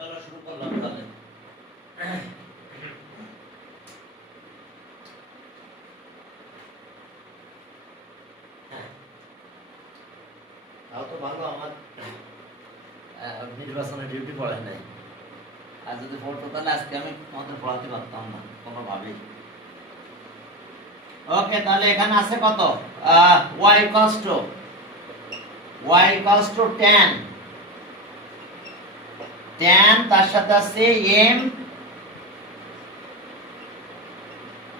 চলো শুরু করলাম তাহলে। তাও তো ভালো আমার নির্বাচনের ডিউটি পড়ে নাই। আর যদি পড়তো তাহলে আজকে আমি তোমাদের পড়াতে পারতাম না কোনোভাবেই। ওকে, তাহলে এখানে আছে কত? y equals to tan তার সাথে আছে m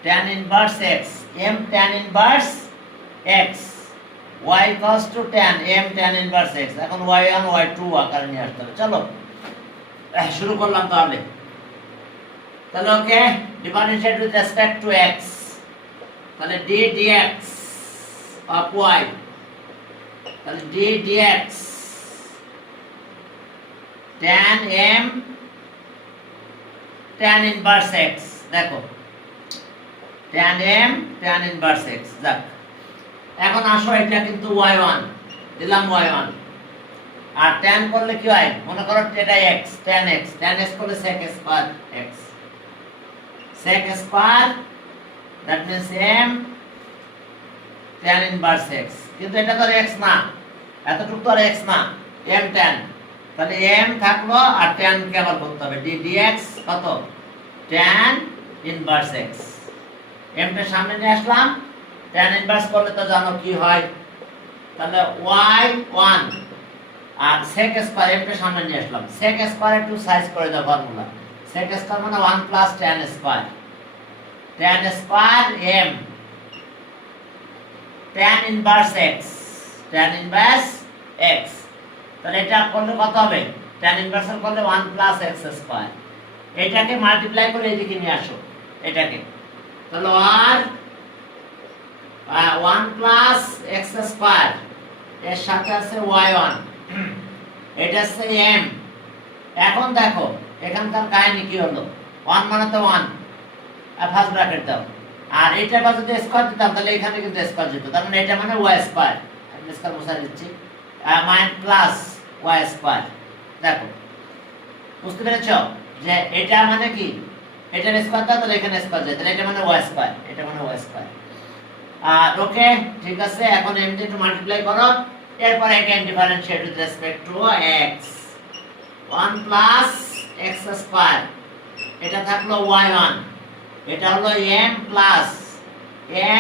tan inverse x, m tan inverse x, y equals to tan m tan inverse x। এখন y1 y2 আকারে নিয়ে আসতে হবে। চলো শুরু করলাম তাহলে। Okay, differentiate with respect to x, তাহলে d dx অফ y, তাহলে d dx tan m tan inverse x। দেখো tan m tan inverse x। যাক, এখন আসো এটা কিন্তু y1 দিলাম, y1 আর tan করলে কি হয় মনে করো এটা x, tan x করলে sec square x, sec square, that means m tan inverse x। কিন্তু এটা তো x না, এতটুকু তো x না, m tan, তাহলে m থাকলো আর tan কে আবার করতে হবে d dx কত tan inverse x। m টা সামনে নিয়ে আসলাম, tan inverse করলে তো জানো কি হয়, তাহলে y1 আর sec স্কয়ার, m টা সামনে নিয়ে আসলাম, sec স্কয়ার একটু সাইজ করে দাও ফর্মুলা, sec স্কয়ার মানে 1 plus tan square, tan square m tan inverse x, tan inverse x। তাহলে এটা করলে কত হবে, tan inverse করলে 1 প্লাস x স্কয়ার, এটাকে মাল্টিপ্লাই করে এদিকে নিয়ে আসো এটাকে, তাহলে আর 1 প্লাস x স্কয়ার এর সাথে আছে y1, এটা আছে m। এখন দেখো এখানকার কাহিনী কি হলো, 1 মানে তো 1 আর ফার্স্ট ব্র্যাকেট দাও, আর এটা বা যদি স্কয়ার দিতাম তাহলে এখানে কিন্তু স্কয়ার যেত, তার মানে এটা মানে y স্কয়ার, আমি স্কয়ার বসাই দিচ্ছি, মাইনাস প্লাস y স্কয়ার। দেখো বুঝতে পেরেছো যে এটা মানে কি, এটার স্কয়ার দাও তাহলে এখানে স্কয়ার যায়, তাহলে এটা মানে y স্কয়ার, এটা মানে y স্কয়ার। আর ওকে ঠিক আছে, এখন m দিয়ে একটু মাল্টিপ্লাই করো, এরপর again differentiate with respect to x, 1 plus x square, এটা থাকলো y1, এটা হলো m plus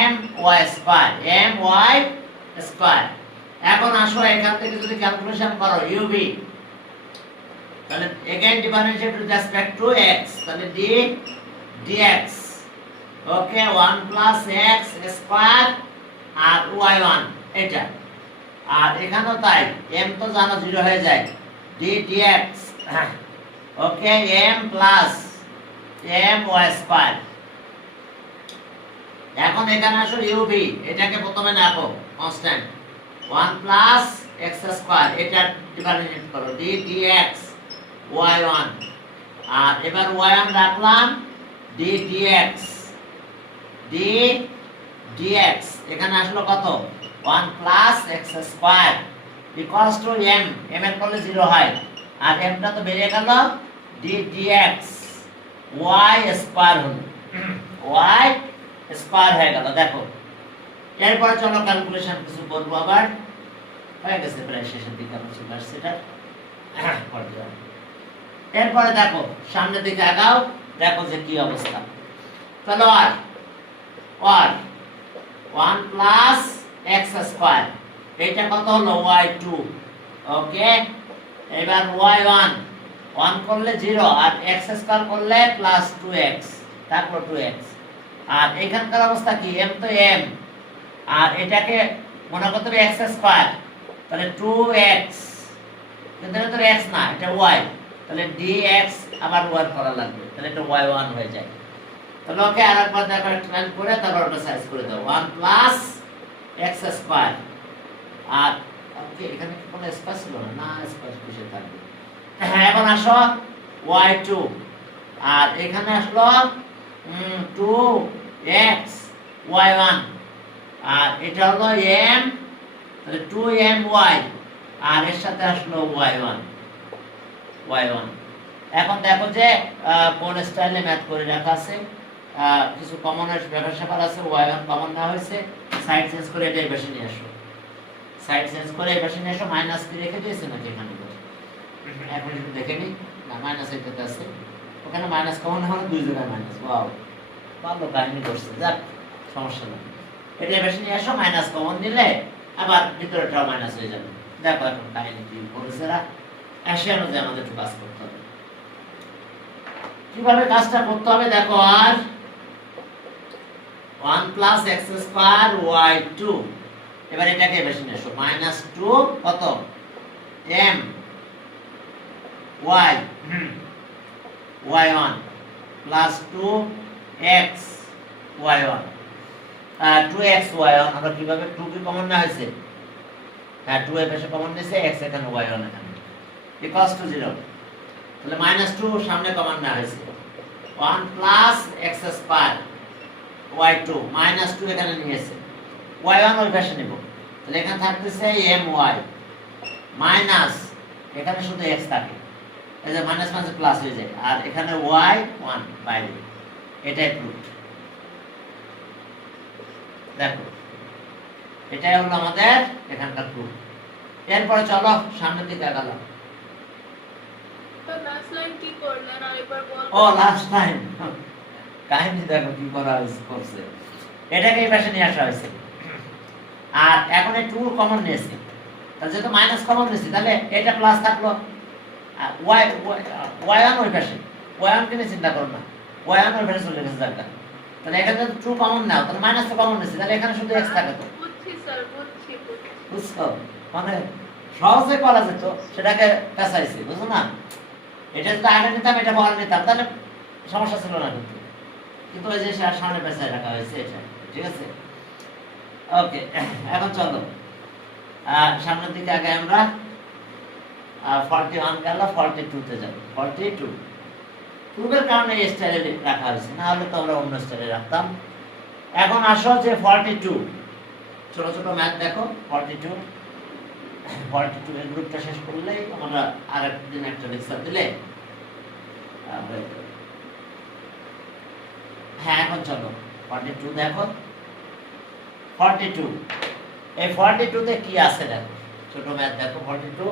m y square, m y square. এখন আসো এখান থেকে যদি ক্যালকুলেশন করো uv, তাহলে again differentiate with respect to x, তাহলে d dx ওকে 1 প্লাস x স্কয়ার আর y1 এটা, আর এখানেও তাই, m তো জানো 0 হয়ে যায়, d dx ওকে m plus m y square. এখন এখানে আসো uv, এটাকে প্রথমে রাখো কনস্ট্যান্ট, 1 প্লাস x স্কয়ার, এটা ডিফারেন্সিয়েট করো d dx y1, আর এবার y1 রাখলাম d dx এখানে আসলো কত 1 plus x square equals to m, m এর করলে 0 হয় আর m টা তো বেরিয়ে গেল, d dx y স্কয়ার হলো, y স্কয়ার হয়ে গেল। দেখো এরপর চলো ক্যালকুলেশন কিছু করব, আবার হয়ে গেছে প্রায় শেষের দিকে আমরা চলে আসছি এটা পর্যায়ে। এরপরে দেখো সামনের দিকে আগাও, দেখো যে কি অবস্থা। তাহলে আর 1 প্লাস x স্কয়ার, এটা কত হলো y2 ওকে। এবার y1 1 করলে 0 আর x স্কয়ার করলে প্লাস 2x, তারপর 2x, আর এখানকার অবস্থা কি, m তো m আর এটাকে মনে করতে হবে x স্কয়ার, তাহলে 2x, কিন্তু এটা তো x না, এটা y, তাহলে dx আবার y করা লাগবে, তাহলে এটা y1 হয়ে যায়। তাহলে ওকে আরেকবার দেখো ট্রান করে তারপর ওটা সাইজ করে দাও, 1 প্লাস x স্কয়ার, আর ওকে এখানে কি কোনো স্পেস ছিল না, স্পেস কিসে থাকবে। এখন আসো y2, আর এখানে আসলো 2x y1, আর এটা হলো m, তাহলে 2my, আর এর সাথে আসলো y1, এখন দেখো যে কোন স্টাইলে ম্যাথ করে রাখা আছে, কিছু কমনের ব্যাপার স্যাপার আছে, y1 কমন নেওয়া হয়েছে, সাইড চেঞ্জ করে এটাই বেশি নিয়ে আসো, সাইড চেঞ্জ করে এই পাশে নিয়ে আসো, মাইনাস কি রেখে দিয়েছে নাকি এখানে, এখন একটু দেখে নিই, না মাইনাস এটাতে আছে, ওখানে মাইনাস কমন হলো, দুই জায়গায় মাইনাস, ওয়াও ভালো কাহিনী করছে, যাক সমস্যা নেই, এটাই বেশি নিয়ে আসো, মাইনাস কমন নিলে আবার ভিতরেটাও মাইনাস হয়ে যাবে। দেখো এখন কাহিনী কি করেছে এরা, এসে অনুযায়ী আমাদের একটু কাজ করতে হবে। কিভাবে কাজটা করতে হবে দেখো, আর 1 প্লাস এক্স স্কয়ার ওয়াই 2, এবার এটাকে বেশি নিয়ে আসো, মাইনাস 2 কত M Y y1 plus 2 x y1, 2x y1, আমরা কিভাবে 2 কি কমন না হয়েছে, হ্যাঁ 2 এর পাশে কমন নিয়েছে, x এখানে y1 এখানে ইকুয়ালস টু 0, তাহলে মাইনাস 2 সামনে কমন না হয়েছে, 1 plus x square y2 minus 2 এখানে নিয়েছে, y1 ওই পাশে নেব, তাহলে এখানে থাকতেছে my মাইনাস এখানে শুধু x থাকে, এই যে মাইনাস মাইনাস প্লাস হয়ে যায়, আর এখানে y1 বাইরে, এটাই প্রুফ। দেখো এটাই হলো আমাদের এখানকার প্রুফ। এরপরে চলো সামনের দিকে আগালাম। তো লাস্ট লাইন কি করলেন আরেকবার বল। ও লাস্ট লাইন কাহিনী দেখো কি করা হয়েছে করছে, এটাকে এই পাশে নিয়ে আসা হয়েছে, আর এখন এই 2 কমন নিয়েছি, তাহলে যেহেতু মাইনাস কমন নিয়েছি তাহলে এটা প্লাস থাকলো, y1 ওই পাশে, y1 কে নিয়ে চিন্তা করো না, y1 ওই পাশে চলে গেছে জায়গা, তাহলে এখানে যদি 2 কমন নাও তাহলে মাইনাস তো কমন নিয়েছি, তাহলে এখানে শুধু x থাকে, তো বুঝছি স্যার বুঝছি। বুঝছো, মানে সহজে করা যেত, সেটাকে পেঁচাইছি, বুঝছো না, এটা যদি আগে নিতাম এটা পরে নিতাম তাহলে সমস্যা ছিল না, কিন্তু কিন্তু ওই যে সামনে পেঁচায় রাখা হয়েছে এটা, ঠিক আছে। ওকে, এখন চলো সামনের দিকে আগে আমরা 41 গেল, 42 তে যাব, 42 পূর্বের কারণে এই স্টাইলে রাখা হয়েছে, না হলে তো আমরা অন্য স্টাইলে রাখতাম। এখন আসো যে 42 ছোট ছোট ম্যাথ দেখো, 42 এর গ্রুপটা শেষ করলেই আমরা আরেকদিন একটা লেকচার দিলে, হ্যাঁ এখন চলো 42 দেখো, 42 এই 42 তে কি আছে দেখো, ছোট ম্যাথ দেখো 42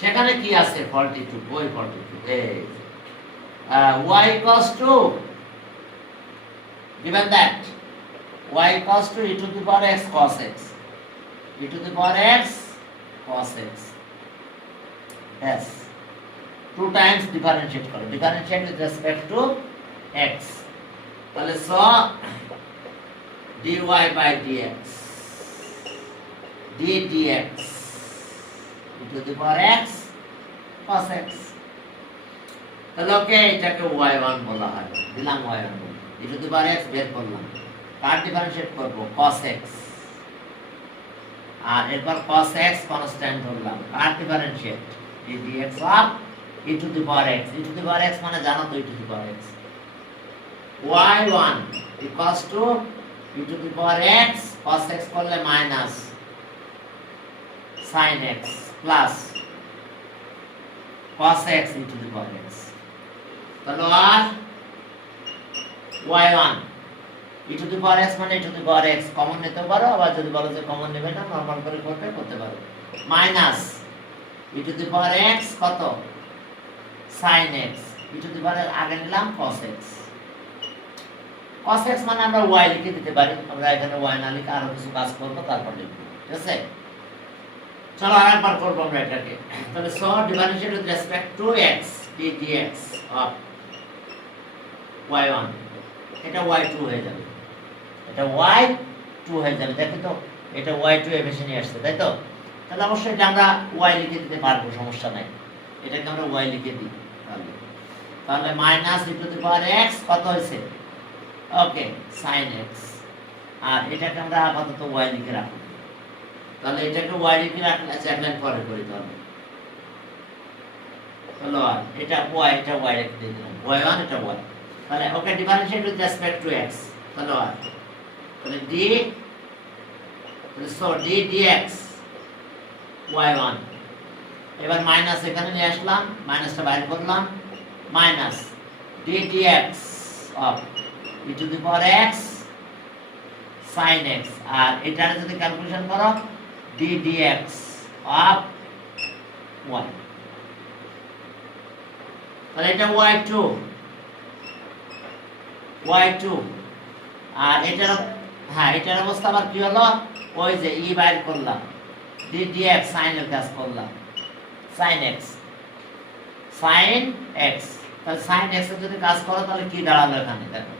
সেখানে কি আছে, 42 ওই 42 এই y equals to, given that y equals to e to the power x cos x, e to the power x cos x, yes, 2 times differentiate করো, differentiate with respect to x, তাহলে so dy by dx d dx e to the power x cos x, তাহলে ওকে এটাকে y1 বলা হয়, দিলাম y1 e to the power x বের করলাম, কার ডিফারেন্সিয়েট করব cos x, আর এরপর cos x কনস্ট্যান্ট ধরলাম, কার ডিফারেন্সিয়েট d dx অফ e to the power x, e to the power x মানে জানো তো e to the power x, y1 equals to e to the power x cos x করলে minus sin x plus cos x e to the power x, তাহলে আর y1 e to the power x মানে e to the power x common নিতে পারো, আবার যদি বলো যে common নেবে না নরমাল করে করতে পারো, minus e to the power x কত sin x, e to the power আগে নিলাম cos x, cos x মানে আমরা y লিখে দিতে পারি, আমরা এখানে y না লিখে আরো কিছু কাজ করব তারপর লিখব, ঠিক আছে। চলো আরেকবার করব আমরা এটাকে, তাহলে so differentiate with respect to x d dx of y1, এটা y2 হয়ে যাবে, এটা y2 হয়ে যাবে, দেখো তো এটা y2 এ বেশি নিয়ে আসছে, তাই তো, তাহলে অবশ্যই এটা আমরা y লিখে দিতে পারবো, সমস্যা নাই, এটাকে আমরা y লিখে দিই, তাহলে minus e to the power x কত হয়েছে, ওকে sin x, আর এটাকে আমরা আপাতত y লিখে রাখব, তাহলে এটাকে y লিখে রাখলে এক লাইন পরে করি, তাহলে হলো আর এটা y, এটা y রেখে দিলাম, y1 এটা y, তাহলে okay differentiate with respect to x, তাহলে আর তাহলে d, তাহলে সো d dx y1, এবার মাইনাস এখানে নিয়ে আসলাম, মাইনাসটা বাইরে করলাম, minus D DX of E to the power X sin x আর এটার যদি ক্যালকুলেশন করো d dx অফ y তাহলে এটা y2 আর এটার হ্যাঁ এটার অবস্থা আবার কি হলো ওই যে ই বাইর করলাম d dx sin এর কাজ করলাম sin x তাহলে sin x এর যদি কাজ করো তাহলে কি দাঁড়ালো এখানে দেখো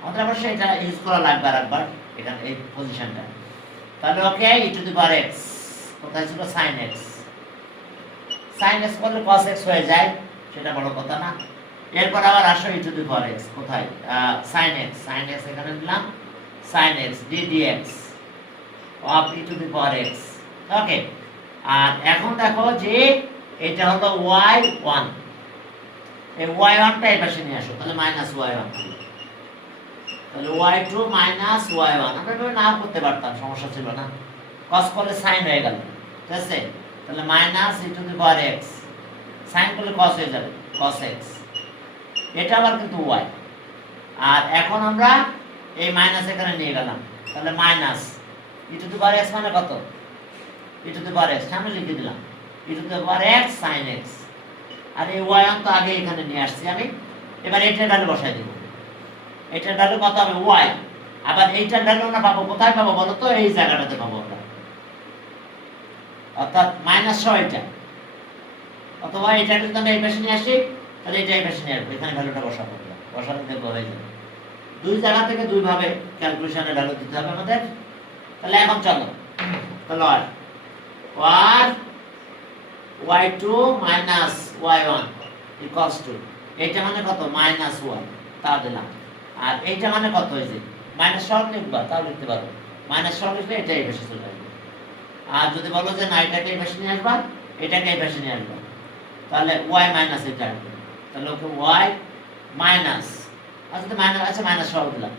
আমাদের অবশ্যই এটা ইউজ করা লাগবে আরেকবার এখানে এই পজিশনটা তাহলে ওকে ই টু দি পাওয়ার x কোথায় ছিল sin x করলে cos x হয়ে যায় সেটা বড় কথা না এরপর আবার আসো ই টু দি পাওয়ার x কোথায় sin x এখানে নিলাম sin x d dx of E to the power x ওকে আর এখন দেখো যে এটা হলো y1 এই y1 টা এই পাশে নিয়ে আসো তাহলে -y1 তাহলে y2 y1 আমরা এটা নাও করতে পারতাম সমস্যা ছিল না cos করলে sin হয়ে গেল ঠিক আছে তাহলে - e to the power x sin করলে cos হয়ে যাবে cos x এটা আবার কিন্তু y আর এখন আমরা এই মাইনাস এখানে নিয়ে গেলাম তাহলে - e to the power x মানে কত e to the power x সামনে লিখে দিলাম e to the power x sin x আর এই y1 তো আগে এখানে নিয়ে আসছি আমি এবার এটা ভ্যালু বসাই দেব এটার ভ্যালু কত হবে y আবার এইটার ভ্যালু না পাবো কোথায় পাবো বলো তো এই জায়গাটাতে পাবো আমরা অর্থাৎ -6 এটা অথবা এটা যদি আমরা এই পাশে নিয়ে আসি তাহলে এটা এই পাশে নিয়ে আসবো এখানে ভ্যালুটা বসাবো বসাতে দেখবো হয়ে যাবে দুই জায়গা থেকে দুই ভাবে ক্যালকুলেশনের ভ্যালু দিতে হবে আমাদের তাহলে এখন চলো তাহলে আর y2 y1 ইকুয়ালস টু এটা মানে কত -y তা দিলাম আর এইটা মানে কত হয়েছে -6 লিখবা তাও লিখতে পারো -6 লিখলে এটা এই পাশে চলে আসবে আর যদি বলো যে না এটাকে এই পাশে নিয়ে আসবা এটাকে এই পাশে নিয়ে আসবা তাহলে y মাইনাস এটা আসবে তাহলে ওকে y মাইনাস আচ্ছা -6 দিলাম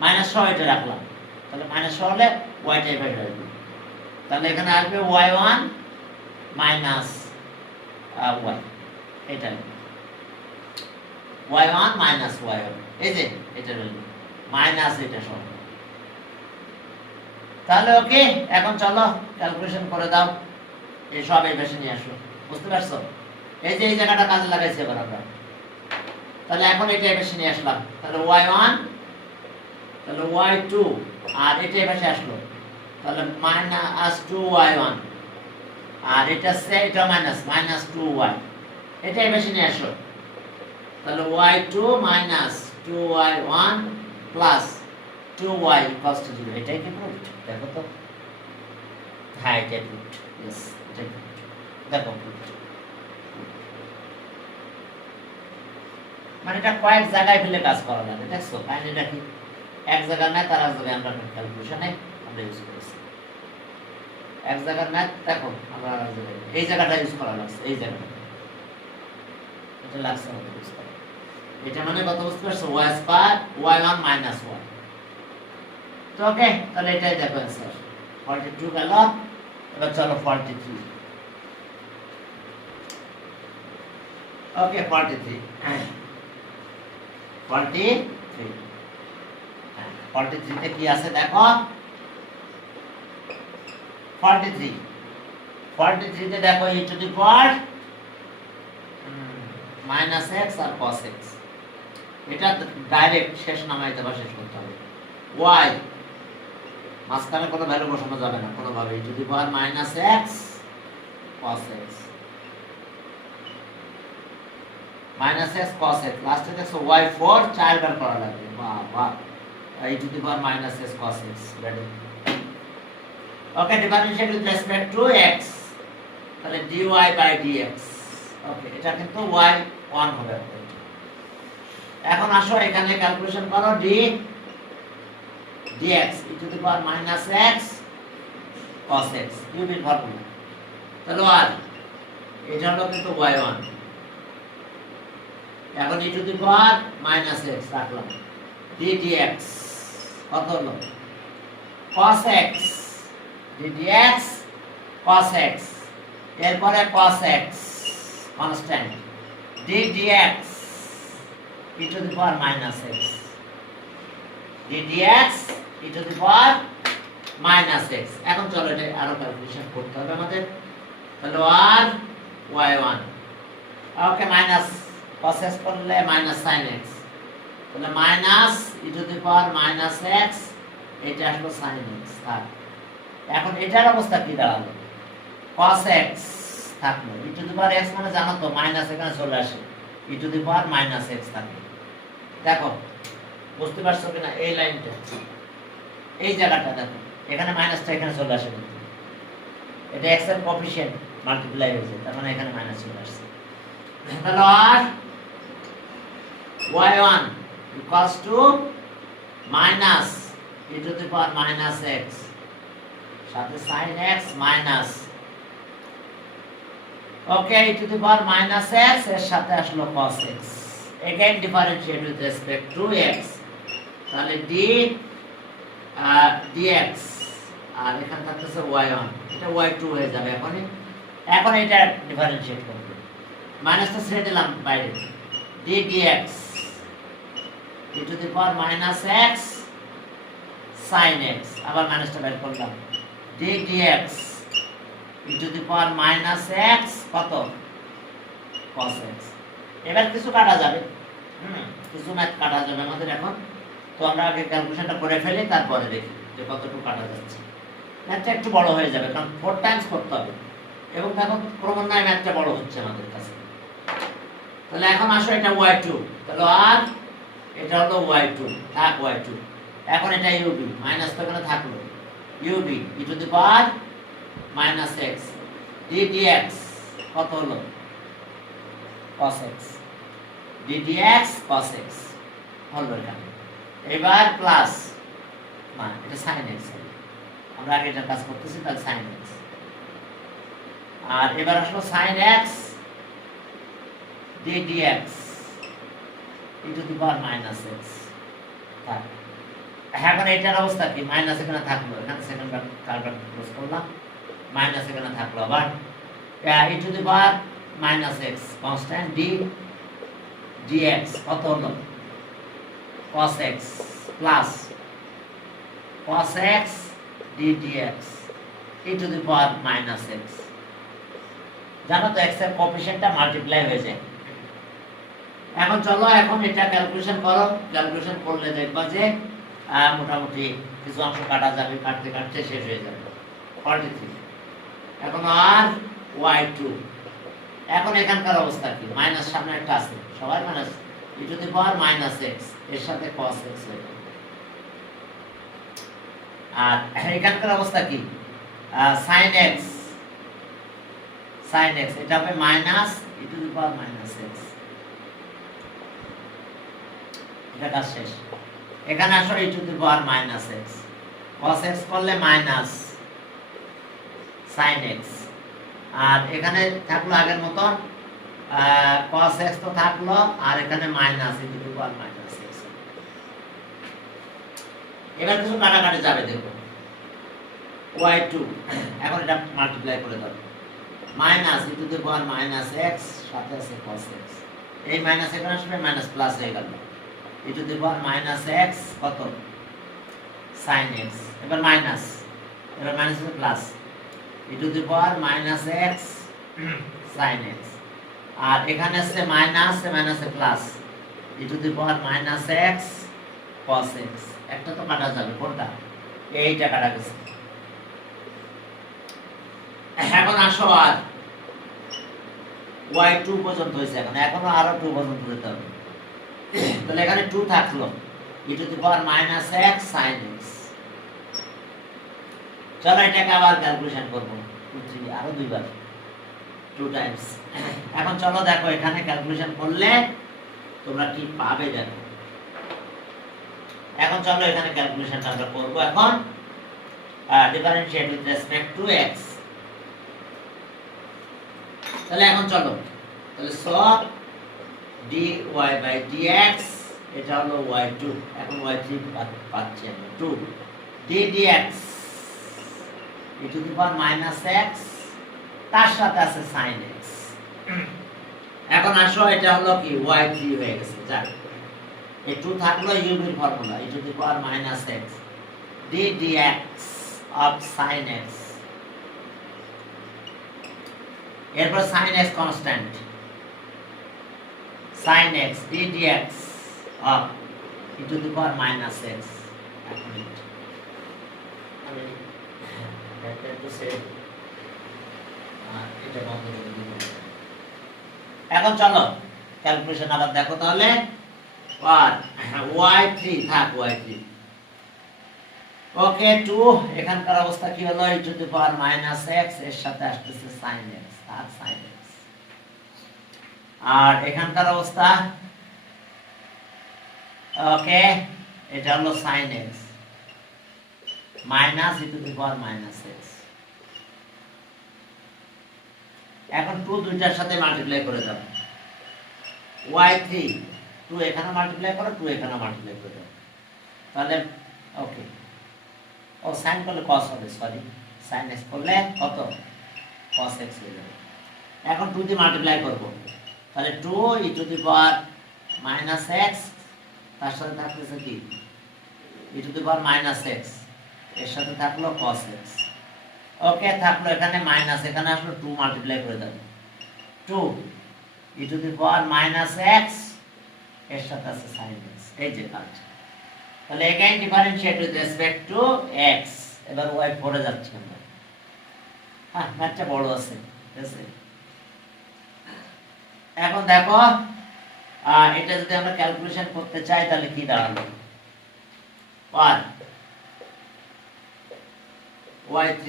-6 এটা রাখলাম তাহলে -6 হলে y টা এই পাশে আসবে তাহলে এখানে আসবে y1 মাইনাস y এটা y1 মাইনাস y1 এই যে এটা রইল মাইনাস এটা সব তাহলে ওকে এখন চলো ক্যালকুলেশন করে দাও এই সব এই পাশে নিয়ে আসো বুঝতে পারছো এই যে এই জায়গাটা কাজে লাগাইছি এবার আমরা তাহলে এখন এটা এই পাশে নিয়ে আসলাম তাহলে y1 তাহলে y2 আর এটা এই পাশে আসলো তাহলে -2y1 আর এটা সে এটা -2y এটা এই পাশে নিয়ে আসো তাহলে y2 2y1 2y 0 এটাই কি প্রুফ দেখো তো হ্যাঁ এটাই প্রুফ यस এটাই proof। দেখো proof। মানে এটা কয়েক জায়গায় ফেলে কাজ করা লাগে দেখছো কাহিনী দেখি এক জায়গা না তার এক জায়গায় আমরা ক্যালকুলেশনে আমরা ইউজ করেছি এক জায়গা না দেখো আমরা এই জায়গাটা ইউজ করা লাগছে এই জায়গাটা এটা লাগছে আমাদের ইউজ করা এটা মানে কত বুঝতে পারছো y square y1 minus y তো ওকে তাহলে এটাই দেখো आंसर 42 গেল এবার চলো 43 ওকে 43 43 তে কি আছে দেখো 43 তে দেখো e to the power -x আর cos x এটা ডাইরেক্ট শেষ নামাইতে বা শেষ করতে হবে y মাঝখানে কোনো ভ্যালু বসানো যাবে না কোনো ভাবে e to the power -x cos x -x cos x লাস্টে দেখো y4 চারবার করা লাগবে বাহ e to the power -x cos x ready okay differentiate with respect to x তাহলে dy বাই dx ওকে এটা কিন্তু y1 হবে এখন আসো এখানে ক্যালকুলেশন করো d dx e to the power -x cos x unit formula তাহলে আর এটা হলো কিন্তু y1 এখন e to the power -x রাখলাম d dx কত হলো cos x d dx cos x এরপরে cos x constant d dx e to the power minus x, d dx e to the power minus x। এখন চলো এটা আরো calculation করতে হবে আমাদের। তাহলে r y1 ওকে মাইনাস cos x করলে মাইনাস sin x, তাহলে minus e to the power minus x, এটা আসলো sin x থাক। এখন এটার অবস্থা কি দাঁড়ালো, cos x থাকলো, e to the power x মানে জানো তো মাইনাস এখানে চলে আসে, e to the power minus x থাকলো। দেখো বুঝতে পারছো কিনা এই লাইনটা, এই জায়গাটা দেখো এখানে মাইনাসটা এখানে চলে আসে, কিন্তু এটা x এর কোএফিশিয়েন্ট মাল্টিপ্লাই হয়েছে, তার মানে এখানে মাইনাস চলে আসছে। তাহলে আর y1 equals to minus e to the power minus x সাথে sin x minus okay e to the power minus x এর সাথে আসলো cos x, again differentiate with respect to x, তাহলে d dx আর এখানে থাকতেছে y1, এটা y2 হয়ে যাবে। এখন এটা ডিফারেনশিয়েট করব, মাইনাসটা ছেড়ে দিলাম বাইরে, d dx e to the power minus x sin x, আবার মাইনাসটা বের করলাম, d dx e to the power minus x কত cos x। এবার কিছু কাটা যাবে, কিছু ম্যাথ কাটা যাবে আমাদের এখন, তো আমরা আগে ক্যালকুলেশনটা করে ফেলি, তারপরে দেখি যে কতটুকু কাটা যাচ্ছে। ম্যাথটা একটু বড় হয়ে যাবে কারণ 4 টাইমস করতে হবে, এবং দেখো ক্রমান্বয়ে ম্যাথটা বড় হচ্ছে আমাদের কাছে। তাহলে এখন আসো এটা y2, তাহলে আর এটা হলো y2 থাক y2। এখন এটা ub মাইনাস তো এখানে থাকলো, ub e to the power minus x, d dx কত হলো cos x, d dx cos x হলো এখানে। এবার প্লাস না এটা sin x, আমরা আগে এটা কাজ করতেছি, তাহলে sin x, আর এবার আসলো sin x d dx e to the power minus x থাক। এখন এটার অবস্থা কি, মাইনাস এখানে থাকলো, এখানে সেকেন্ড কার্বন ক্লোজ করলাম, মাইনাস এখানে থাকলো, আবার e to the power minus x constant d dx কত হলো cos x plus cos x d dx e to the power minus x। জানো তো x এর কোএফিশিয়েন্টটা মাল্টিপ্লাই হয়ে যায়। এখন চলো এখন এটা ক্যালকুলেশন করো, ক্যালকুলেশন করলে দেখবা যে মোটামুটি কিছু অংশ কাটা যাবে, কাটতে কাটতে শেষ হয়ে যাবে 43। এখন আর y2, এখন এখানকার অবস্থা কি, মাইনাস সামনে একটা আছে, সবাই minus e to the power minus x এর সাথে cos x হবে, আর এখানকার অবস্থা কি sin x, sin x এটা হবে minus e to the power minus x, এটা কাজ শেষ। এখানে আসলে e to the power minus x, cos x করলে মাইনাস sin x, আর এখানে থাকলো আগের মতন cos x তো থাকলো, আর এখানে minus e to the power minus x। এবার কিছু কাটাকাটি যাবে, দেখো y2 এখন এটা মাল্টিপ্লাই করে দাও, minus e to the power minus x সাথে আছে cos x, এই মাইনাস এখানে আসলে মাইনাস প্লাস হয়ে গেল, e to the power minus x কত sin x, এবার মাইনাস, এবার minus plus e to the power minus x sin x, আর এখানে আছে মাইনাস মাইনাসে plus e to the power minus x cos x। একটা তো কাটা যাবে, কোনটা, এইটা কাটা গেছে। এখন আসো আর y2 পর্যন্ত হয়েছে, এখন এখনো আরো 2 পর্যন্ত যেতে হবে, তাহলে এখানে 2 থাকলো e to the power minus x sin x। চলো এটাকে আবার ক্যালকুলেশন করব, 2 3 আরো দুইবার 2 টাইমস। এখন চলো দেখো এখানে ক্যালকুলেশন করলে তোমরা কি পাবে দেখো। এখন চলো এখানে ক্যালকুলেশনটা আমরা করব, এখন differentiate with respect to x। তাহলে এখন চলো, তাহলে সব dy বাই dx এটা হলো y2, এখন y3 পাচ্ছি আমরা 2 d dx e to the power minus x, তার সাথে আছে sin x, এখন আসো এটা হলো কি y3 হয়ে গেছে যাক এই 2 থাকলো ইউবির formula e to the power minus x d dx of sin x এরপর sin x constant sin x d dx of e to the power minus x আমি এটা একটু সেভ এটা বন্ধ করে দিব এখন চলো ক্যালকুলেশন আবার দেখো তাহলে আর y3 থাক y3 ওকে 2 এখানকার অবস্থা কি হলো e to the power minus x এর সাথে আসতেছে sin x আর sin x আর এখানকার অবস্থা ওকে এটা হলো sin x minus e to the power minus x এখন 2 দুইটার সাথে মাল্টিপ্লাই করে দাও y3 2 এখানে মাল্টিপ্লাই করো 2 এখানে মাল্টিপ্লাই করে দাও তাহলে ওকে ও sin করলে cos হবে সরি sin x করলে কত cos x হয়ে যাবে এখন 2 দিয়ে মাল্টিপ্লাই করব তাহলে 2 e to the power minus x তার সাথে থাকতেছে কি e to the power minus x এর সাথে থাকলো cos x ওকে থাকলো এখানে মাইনাস এখানে আসলো 2 মাল্টিপ্লাই করে দাও 2 e to the power minus x এর সাথে আছে sin x এই যে কাজ তাহলে again differentiate with respect to x এবার y পড়ে যাচ্ছে আমরা হ্যাঁ ম্যাথটা বড় আছে ঠিক আছে এখন দেখো এটা যদি আমরা ক্যালকুলেশন করতে চাই তাহলে কি দাঁড়ালো 1 y3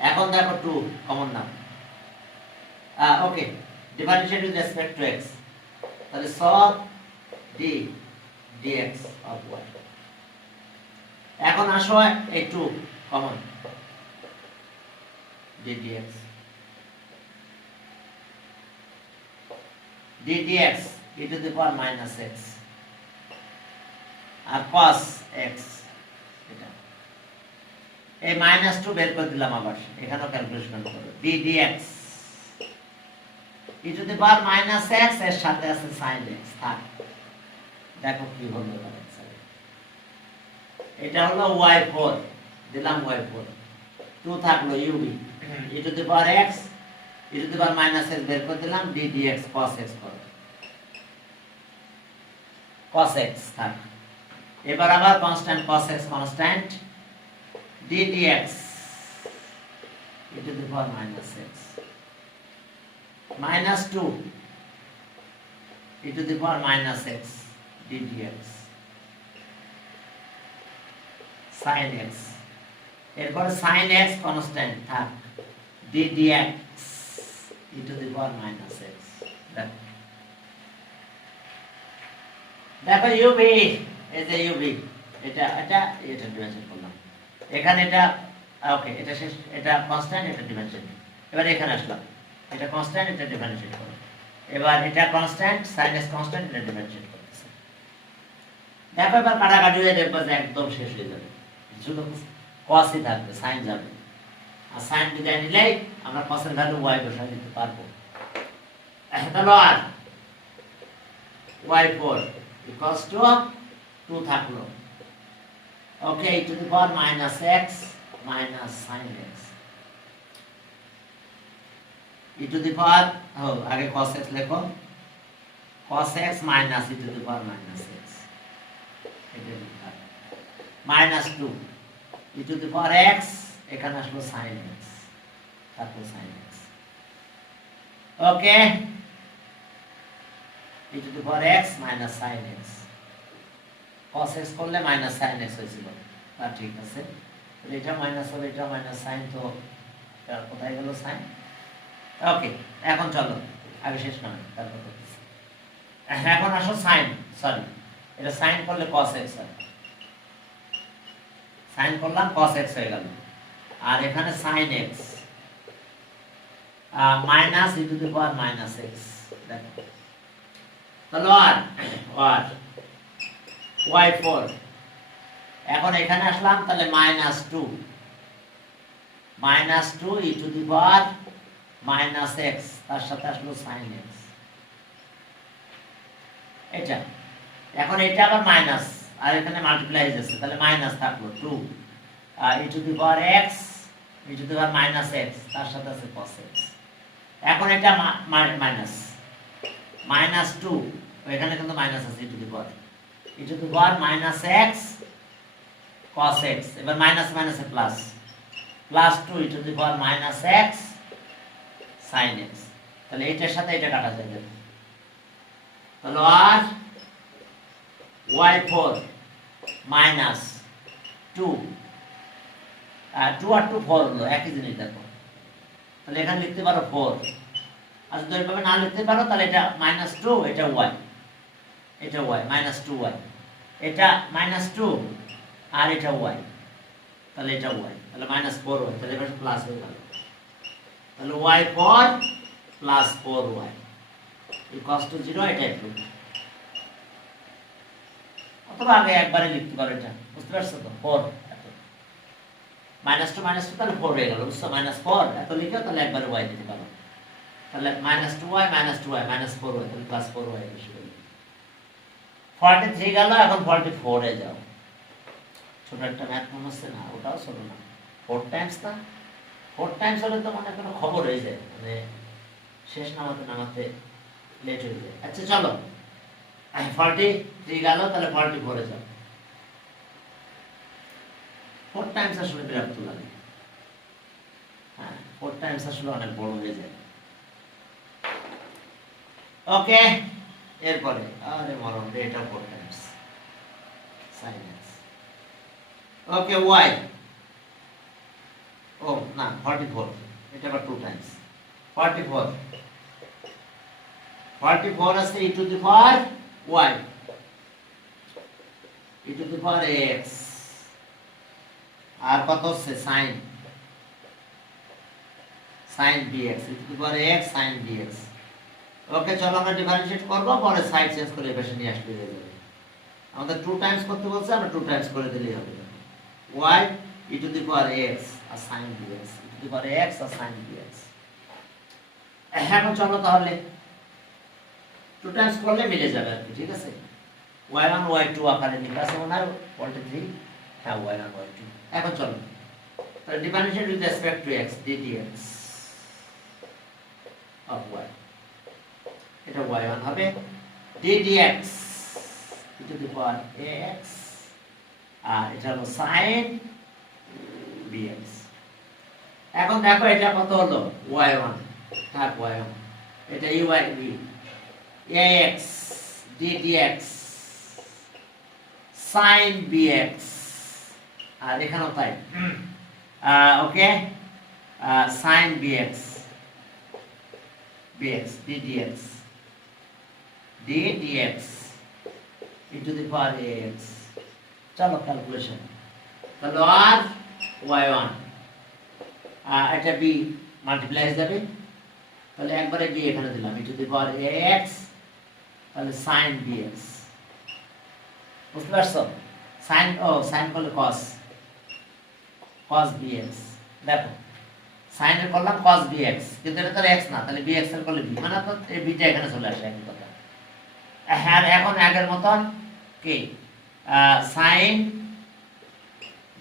এখন দেখো 2 কমন নাম okay differentiate with respect to x তাহলে সব d dx of y এখন আসো এই 2 common d dx d dx e to the power minus x আর cos x এটা এই মাইনাস 2 বের করে দিলাম আবার এখানেও ক্যালকুলেশন করব d dx e to the power minus x এর সাথে আছে sin x থাক দেখো কি হলো এটা হলো y4 দিলাম y4 2 থাকলো ub e to the power x e to the power minus x বের করে দিলাম d dx cos x করো cos x থাক এবার আবার constant cos x constant d dx e to the power minus x minus 2 e to the power minus x d dx sin x এরপর sin x constant থাক d dx e to the power minus x দেখো uv এই যে uv এটা dimension করলাম এখানে এটা ওকে এটা শেষ এটা কনস্ট্যান্ট এটা ডিমেনশন এবার এখানে আসলাম এটা কনস্ট্যান্ট এটা ডিফারেনশিয়েট করো এবার এটা কনস্ট্যান্ট sin x কনস্ট্যান্ট এটা ডিফারেনশিয়েট করতেছে দেখো এবার কাটাকাটি হয়ে দেখবা যে একদম শেষ হয়ে যাবে শুধু cos ই থাকবে sin যাবে আর sin বিদায় নিলেই আমরা cos এর ভ্যালু y বসাই দিতে পারবো তাহলে আর y4 equals to 2 থাকলো ওকে e to the power minus x minus sin x e to the power আগে cos x লেখো cos x minus e to the power minus x minus 2 e to the power x এখানে আসলো sin x তারপর sin x okay e to the power x minus sin x cos x করলে minus sin x হয়েছিল আর ঠিক আছে তাহলে এটা minus হবে এটা মাইনাস sin তো কোথায় গেল sin ওকে এখন চলো আগে শেষ না তারপর এখন আসো sin সরি এটা sin করলে cos x হয় sin করলাম cos x হয়ে গেল আর এখানে sin x minus e to the power minus x দেখো তাহলে আর y4 এখন এখানে আসলাম তাহলে -2 e to the power minus x, তার সাথে আসলো সাইন এক্স, এটা। এখন এটা আবার মাইনাস, আর এখানে মাল্টিপ্লাই হয়ে যাচ্ছে, তাহলে মাইনাস থাকলো 2 e to the power x e to the power minus x, তার সাথে আছে cos x। এখন এটা মাইনাস মাইনাস 2, এখানে কিন্তু মাইনাস আছে, e to the power minus x cos x, এবার মাইনাস মাইনাসে plus, plus 2 e to the power minus x sin x। তাহলে এটার সাথে এটা কাটা যাবে, তাহলে আর y4 মাইনাস 2 আর 2 আর 2 4 হলো, একই জিনিস দেখো। তাহলে এখানে লিখতে পারো 4, আর যদি এইভাবে না লিখতে পারো তাহলে এটা মাইনাস 2, এটা y, এটা y মাইনাস 2y, এটা মাইনাস 2 আর এটা y, তাহলে এটা y, তাহলে মাইনাস 4y, তাহলে এবার প্লাস হয়ে গেল। তাহলে y4 plus 4y equals to 0, এটা একটু অথবা আগে একবারে লিখতে পারো, এটা বুঝতে পারছো তো? 4 মাইনাস 2 তাহলে 4 হয়ে গেল, বুঝছো? মাইনাস 4 এত লিখে তাহলে একবারে y দিতে পারো, তাহলে মাইনাস 2y মাইনাস 4y, তাহলে প্লাস 4y বেশি হলো। 43 গেল, এখন 44 এ যাও। ছোট একটা ম্যাথ মনে হচ্ছে না? ওটাও ছোট না, 4 টাইমস না, 4 টাইমস হলে তো মনে কোনো খবর হয়ে যায়, মানে শেষ নামাতে নামাতে লেট হয়ে যায়। আচ্ছা চলো, 43 গেল, তাহলে 44 এ যাও। 4 টাইমস আসলে বিরক্ত লাগে, হ্যাঁ 4 টাইমস আসলে অনেক বড় হয়ে যায়। ওকে, এরপরে আরে মরণ রে, এটা 4 টাইমস sin x। ওকে y, ও না 44, এটা আবার 2 টাইমস 44 আছে e to the power y e to the power x, আর কত হচ্ছে sin bx e to the power x sin bx। ওকে চলো আমরা ডিফারেন্সিয়েট করব, পরে সাইড চেঞ্জ করে এপাশে নিয়ে আসলে হয়ে যাবে। আমাদের 2 টাইমস করতে বলছে, আমরা 2 টাইমস করে দিলেই হবে। y e to the power x আর sin bx, e to the power x আর sin bx। এখন চলো তাহলে 2 টাইমস করলে মিলে যাবে আর কি, ঠিক আছে? y1 y2 আকারে লিখা আছে মনে হয় 43, হ্যাঁ y1 y2। এখন চলো তাহলে differentiate with respect to x ddx of y, এটা y1 হবে ddx e to the power ax, আর এটা হলো sin bx। এখন দেখো এটা কত হলো, y1 থাক y1, এটা eyb ax ddx sin bx, আর এখানেও তাই, ওকে sin bx ddx e to the power ax। চলো ক্যালকুলেশন, তাহলে আর y1 এটা b মাল্টিপ্লাই হয়ে যাবে, তাহলে একবারে b এখানে দিলাম e to the power ax, তাহলে sin bx, বুঝতে পারছো? sin sin করলে cos bx, দেখো sin এর করলাম cos bx, কিন্তু এটা তো x না, তাহলে bx এর করলে b, মানে তো এই bটা এখানে চলে আসে একই কথা। হ্যাঁ এখন আগের মতন কি sin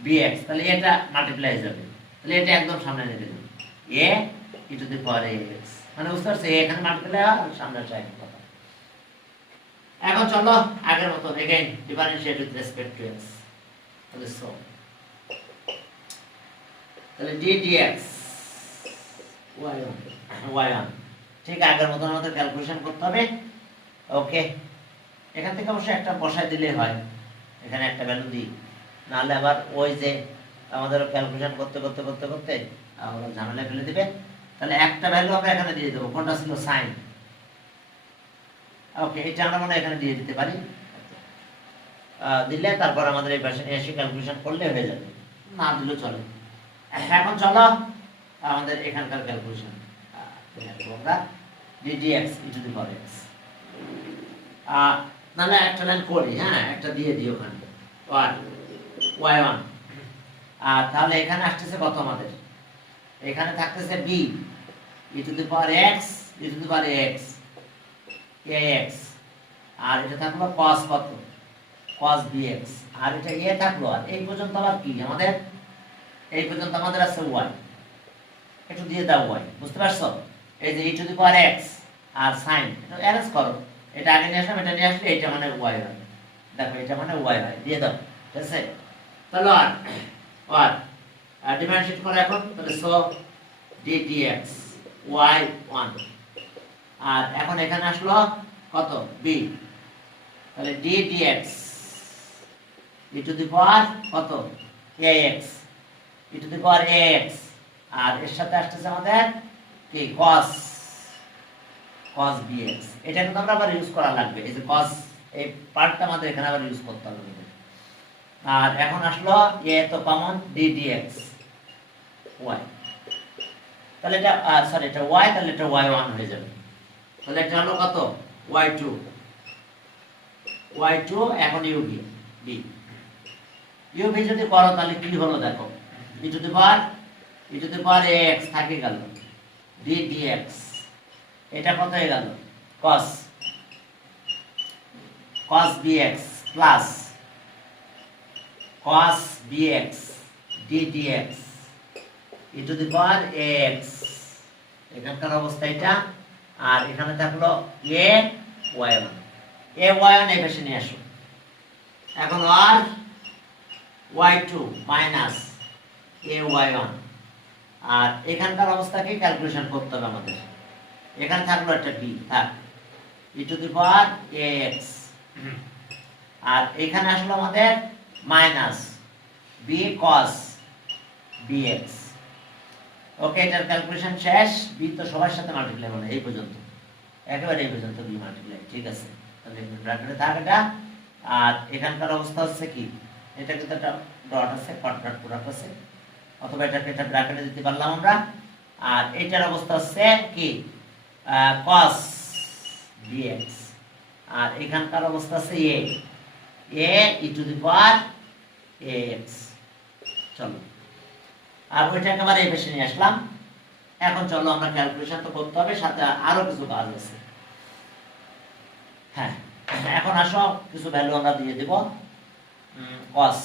bx, তাহলে এটা মাল্টিপ্লাই হয়ে যাবে, তাহলে এটা একদম সামনে নিয়ে দিলাম a e to the power ax, মানে বুঝতে পারছো? এখানে মাল্টিপ্লাই আর সামনে আসে একই কথা। এখন চলো আগের মতন again differentiate with respect to x, তাহলে সো তাহলে ddx y1 ঠিক আগের মতন আমাদের ক্যালকুলেশন করতে হবে। ওকে, এখান থেকে অবশ্যই একটা বসায় দিলে হয়, এখানে একটা ভ্যালু দিই, নাহলে আবার ওই যে আমাদের ক্যালকুলেশন করতে করতে করতে করতে আমরা ঝামেলা ফেলে দিবে। তাহলে একটা ভ্যালু আমরা এখানে দিয়ে দেবো, কোনটা ছিল সাইন, ওকে এটা আমরা মনে এখানে দিয়ে দিতে পারি, দিলে তারপর আমাদের এই পাশে এসে ক্যালকুলেশন করলে হয়ে যাবে, না দিলেও চলে। এখন চলো আমাদের এখানকার ক্যালকুলেশন আমরা ddx e to the power x, নাহলে একটা লাইন করি, হ্যাঁ একটা দিয়ে দিই ওখানে y1, আর তাহলে এখানে আসতেছে কত আমাদের, এখানে থাকতেছে b e to the power x e to the power x a x, আর এটা থাকলো cos কত cos bx, আর এটা এ থাকলো, আর এই পর্যন্ত আবার কি আমাদের, এই পর্যন্ত আমাদের আছে y, একটু দিয়ে দাও y, বুঝতে পারছো? এই যে e to the power x আর সাইন, এটা অ্যারেঞ্জ করো, এটা আগে নিয়ে আসলাম, এটা নিয়ে আসলে এটা মানে y হয়, দেখো এটা মানে y হয়, দিয়ে দাও, ঠিক আছে? তাহলে আর ডিফারেন্সিয়েট করো এখন, তাহলে সো d dx y1, আর এখন এখানে আসলো কত b, তাহলে d dx e to the power কত ax e to the power ax, আর এর সাথে আসতেছে আমাদের কি cos bx, এটা কিন্তু আমরা আবার ইউজ করা লাগবে, এই যে cos এই পার্টটা আমাদের এখানে আবার ইউজ করতে হবে। আর এখন আসলো a তো কমন d dx y, তাহলে এটা সরি এটা y, তাহলে এটা y1 হয়ে যাবে, তাহলে এটা হলো কত y2 এখন uv b uv যদি করো তাহলে কি হলো দেখো, e to the power ax থাকে গেল d dx, এটা কত হয়ে গেল cos bx plus cos bx d dx e to the power ax, এখানকার অবস্থা এটা, আর এখানে থাকলো a y1 এই পাশে নিয়ে আসো, এখন আর y2 মাইনাস a y1, আর এখানকার অবস্থাকে ক্যালকুলেশন করতে হবে আমাদের, এখানে থাকলো একটা b থাক e to the power ax, আর এখানে আসলো আমাদের মাইনাস b cos bx, ওকে এটার ক্যালকুলেশন শেষ, b তো সবার সাথে মাল্টিপ্লাই মানে এই পর্যন্ত, একেবারে এই পর্যন্ত b মাল্টিপ্লাই, ঠিক আছে? তাহলে ব্র্যাকেটে থাক এটা, আর এখানকার অবস্থা হচ্ছে কি, এটা কিন্তু একটা ডট আছে, কট ডট প্রোডাক্ট আছে, অথবা এটাকে এটা ব্র্যাকেটে দিতে পারলাম আমরা, আর এটার অবস্থা হচ্ছে কি cos bx, আর এখানকার অবস্থা আছে a e to the power ax, চলো আর ওইটা একেবারে এই পাশে নিয়ে আসলাম, এখন চলো আমরা ক্যালকুলেশন তো করতে হবে, সাথে আরো কিছু কাজ আছে। হ্যাঁ এখন আসো কিছু ভ্যালু আমরা দিয়ে দেব, cos,